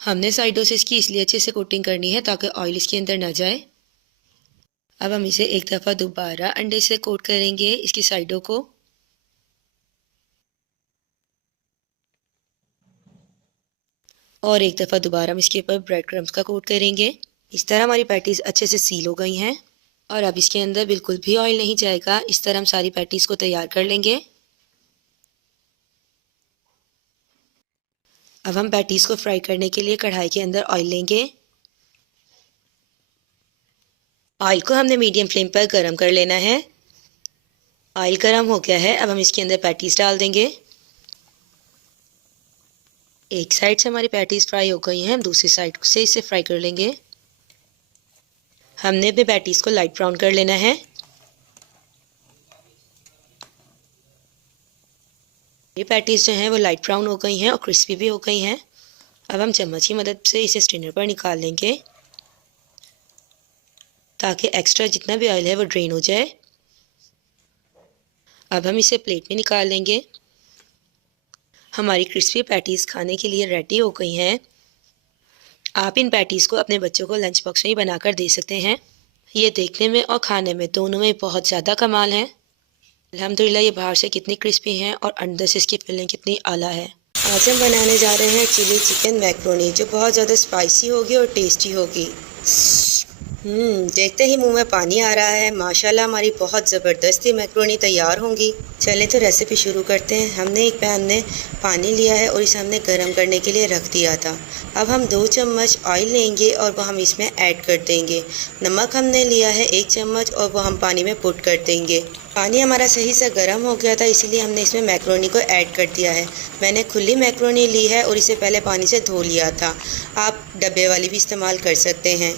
हमने साइडों से इसकी इसलिए अच्छे से कोटिंग करनी है ताकि ऑयल इसके अंदर ना जाए। अब हम इसे एक दफ़ा दोबारा अंडे से कोट करेंगे इसकी साइडों को। और एक दफ़ा दोबारा हम इसके ऊपर ब्रेड क्रम्स का कोट करेंगे। इस तरह हमारी पैटीज़ अच्छे से सील हो गई हैं और अब इसके अंदर बिल्कुल भी ऑयल नहीं जाएगा। इस तरह हम सारी पैटीज़ को तैयार कर लेंगे। अब हम पैटीज़ को फ्राई करने के लिए कढ़ाई के अंदर ऑयल लेंगे। ऑयल को हमने मीडियम फ्लेम पर गरम कर लेना है। ऑयल गरम हो गया है। अब हम इसके अंदर पैटीज़ डाल देंगे। एक साइड से हमारी पैटीज़ फ्राई हो गई हैं, हम दूसरी साइड से इसे फ्राई कर लेंगे। हमने अपने पैटीज़ को लाइट ब्राउन कर लेना है। ये पैटीज़ जो हैं वो लाइट ब्राउन हो गई हैं और क्रिस्पी भी हो गई हैं। अब हम चम्मच की मदद से इसे स्ट्रेनर पर निकाल लेंगे ताकि एक्स्ट्रा जितना भी ऑयल है वो ड्रेन हो जाए। अब हम इसे प्लेट में निकाल लेंगे। हमारी क्रिस्पी पैटीज़ खाने के लिए रेडी हो गई हैं। आप इन पैटीज़ को अपने बच्चों को लंच बॉक्स में ही बनाकर दे सकते हैं। ये देखने में और खाने में दोनों में बहुत ज़्यादा कमाल है। अल्हम्दुलिल्लाह ये बाहर से कितनी क्रिस्पी हैं और अंदर से इसकी फिलिंग कितनी आला है। आज हम बनाने जा रहे हैं चिली चिकन मैकरोनी जो बहुत ज़्यादा स्पाइसी होगी और टेस्टी होगी। देखते ही मुंह में पानी आ रहा है। माशाल्लाह हमारी बहुत ज़बरदस्त ही मैक्रोनी तैयार होंगी। चलें तो रेसिपी शुरू करते हैं। हमने एक पैन में पानी लिया है और इसे हमने गर्म करने के लिए रख दिया था। अब हम 2 चम्मच ऑयल लेंगे और वो हम इसमें ऐड कर देंगे। नमक हमने लिया है 1 चम्मच और वो हम पानी में पुट कर देंगे। पानी हमारा सही से गर्म हो गया था, इसीलिए हमने इसमें मैक्रोनी को ऐड कर दिया है। मैंने खुली मैक्रोनी ली है और इसे पहले पानी से धो लिया था। आप डब्बे वाली भी इस्तेमाल कर सकते हैं।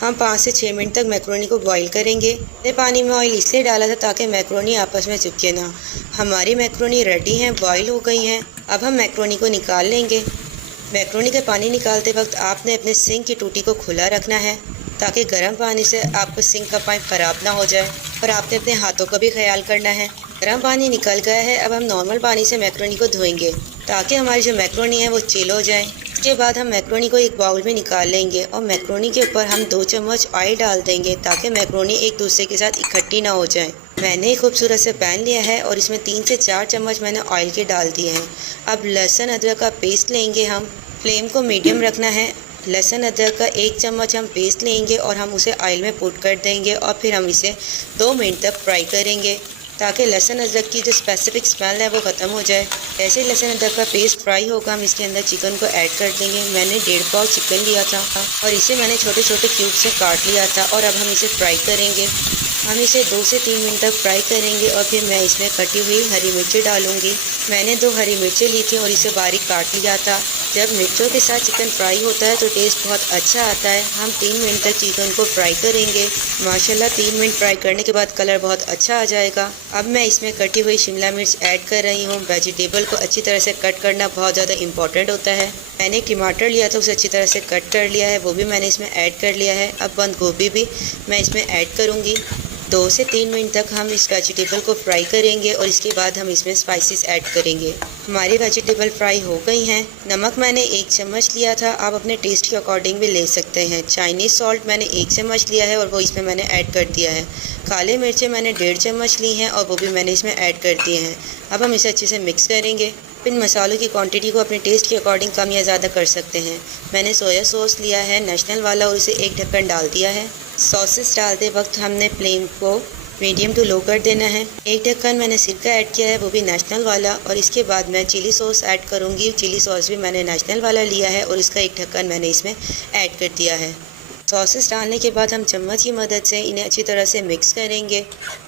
हम 5 से 6 मिनट तक मैक्रोनी को बॉईल करेंगे। मैंने पानी में ऑयल इसलिए डाला था ताकि मैक्रोनी आपस में चिपके ना। हमारी मैक्रोनी रेडी हैं, बॉईल हो गई हैं। अब हम मैक्रोनी को निकाल लेंगे। मैक्रोनी के पानी निकालते वक्त आपने अपने सिंक की टूटी को खुला रखना है ताकि गर्म पानी से आपको सिंक का पाइप ख़राब ना हो जाए, और आपने अपने हाथों का भी ख्याल करना है। गर्म पानी निकल गया है। अब हम नॉर्मल पानी से मैक्रोनी को धोएंगे ताकि हमारी जो मैक्रोनी है वो चिल हो जाए। इसके बाद हम मैक्रोनी को एक बाउल में निकाल लेंगे और मैक्रोनी के ऊपर हम 2 चम्मच ऑयल डाल देंगे ताकि मैक्रोनी एक दूसरे के साथ इकट्ठी ना हो जाए। मैंने एक खूबसूरत से पैन लिया है और इसमें 3 से 4 चम्मच मैंने ऑयल के डाल दिए हैं। अब लहसुन अदरक का पेस्ट लेंगे। हम फ्लेम को मीडियम रखना है। लहसुन अदरक का 1 चम्मच हम पेस्ट लेंगे और हम उसे ऑयल में पुट कर देंगे और फिर हम इसे 2 मिनट तक फ्राई करेंगे ताकि लहसुन अदरक की जो स्पेसिफिक स्मेल है वो ख़त्म हो जाए। जैसे ही लहसुन अदरक का पेस्ट फ्राई होगा हम इसके अंदर चिकन को ऐड कर देंगे। मैंने 1.5 पाव चिकन लिया था और इसे मैंने छोटे छोटे क्यूब से काट लिया था और अब हम इसे फ्राई करेंगे। हम इसे 2 से 3 मिनट तक फ्राई करेंगे और फिर मैं इसमें कटी हुई हरी मिर्ची डालूंगी। मैंने 2 हरी मिर्चें ली थी और इसे बारीक काट लिया था। जब मिर्चों के साथ चिकन फ्राई होता है तो टेस्ट बहुत अच्छा आता है। हम 3 मिनट तक चिकन को फ्राई करेंगे। माशाल्लाह 3 मिनट फ्राई करने के बाद कलर बहुत अच्छा आ जाएगा। अब मैं इसमें कटी हुई शिमला मिर्च ऐड कर रही हूँ। वेजिटेबल को अच्छी तरह से कट करना बहुत ज़्यादा इंपॉर्टेंट होता है। मैंने एक टमाटर लिया था, उसे अच्छी तरह से कट कर लिया है, वो भी मैंने इसमें ऐड कर लिया है। अब बंद गोभी भी मैं इसमें ऐड करूँगी। 2 से 3 मिनट तक हम इस वेजिटेबल को फ्राई करेंगे और इसके बाद हम इसमें स्पाइसेस ऐड करेंगे। हमारी वेजिटेबल फ्राई हो गई हैं। नमक मैंने 1 चम्मच लिया था, आप अपने टेस्ट के अकॉर्डिंग भी ले सकते हैं। चाइनीज़ सॉल्ट मैंने 1 चम्मच लिया है और वो इसमें मैंने ऐड कर दिया है। काले मिर्चें मैंने 1.5 चम्मच ली हैं और वो भी मैंने इसमें ऐड कर दिए हैं। अब हम इसे अच्छे से मिक्स करेंगे। इन मसालों की क्वांटिटी को अपने टेस्ट के अकॉर्डिंग कम या ज़्यादा कर सकते हैं। मैंने सोया सॉस लिया है नेशनल वाला और उसे 1 ढक्कन डाल दिया है। सॉसेस डालते वक्त हमने फ्लेम को मीडियम टू लो कर देना है। 1 ढक्कन मैंने सिरका ऐड किया है, वो भी नेशनल वाला, और इसके बाद मैं चिली सॉस ऐड करूँगी। चिली सॉस भी मैंने नेशनल वाला लिया है और इसका 1 ढक्कन मैंने इसमें ऐड कर दिया है। सॉसेस डालने के बाद हम चम्मच की मदद से इन्हें अच्छी तरह से मिक्स करेंगे।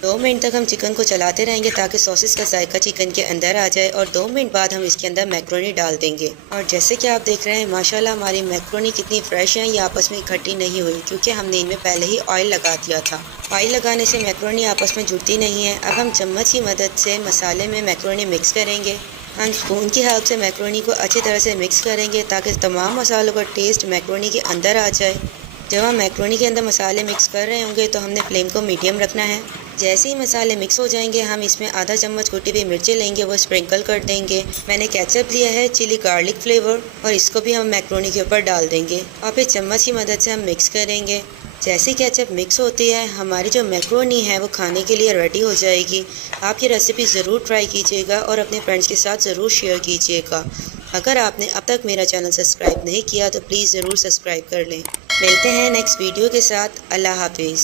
2 मिनट तक हम चिकन को चलाते रहेंगे ताकि सॉसेस का जायका चिकन के अंदर आ जाए और 2 मिनट बाद हम इसके अंदर मैक्रोनी डाल देंगे। और जैसे कि आप देख रहे हैं माशाल्लाह हमारी मैक्रोनी कितनी फ्रेश है, ये आपस में इकट्ठी नहीं हुई क्योंकि हमने इनमें पहले ही ऑयल लगा दिया था। ऑयल लगाने से मैक्रोनी आपस में जुड़ती नहीं है। अब हम चम्मच की मदद से मसाले में मैक्रोनी मिक्स करेंगे। हम स्पून की हेल्प से मैक्रोनी को अच्छी तरह से मिक्स करेंगे ताकि तमाम मसालों का टेस्ट मैक्रोनी के अंदर आ जाए। जब हम मैक्रोनी के अंदर मसाले मिक्स कर रहे होंगे तो हमने फ्लेम को मीडियम रखना है। जैसे ही मसाले मिक्स हो जाएंगे हम इसमें आधा चम्मच कुटी हुई मिर्चें लेंगे, वो स्प्रिंकल कर देंगे। मैंने केचप लिया है चिली गार्लिक फ्लेवर और इसको भी हम मैक्रोनी के ऊपर डाल देंगे और फिर चम्मच की मदद से हम मिक्स करेंगे। जैसे केचप मिक्स होती है हमारी जो मैक्रोनी है वो खाने के लिए रेडी हो जाएगी। आप ये रेसिपी ज़रूर ट्राई कीजिएगा और अपने फ्रेंड्स के साथ ज़रूर शेयर कीजिएगा। अगर आपने अब तक मेरा चैनल सब्सक्राइब नहीं किया तो प्लीज़ ज़रूर सब्सक्राइब कर लें। मिलते हैं नेक्स्ट वीडियो के साथ। अल्लाह हाफिज़।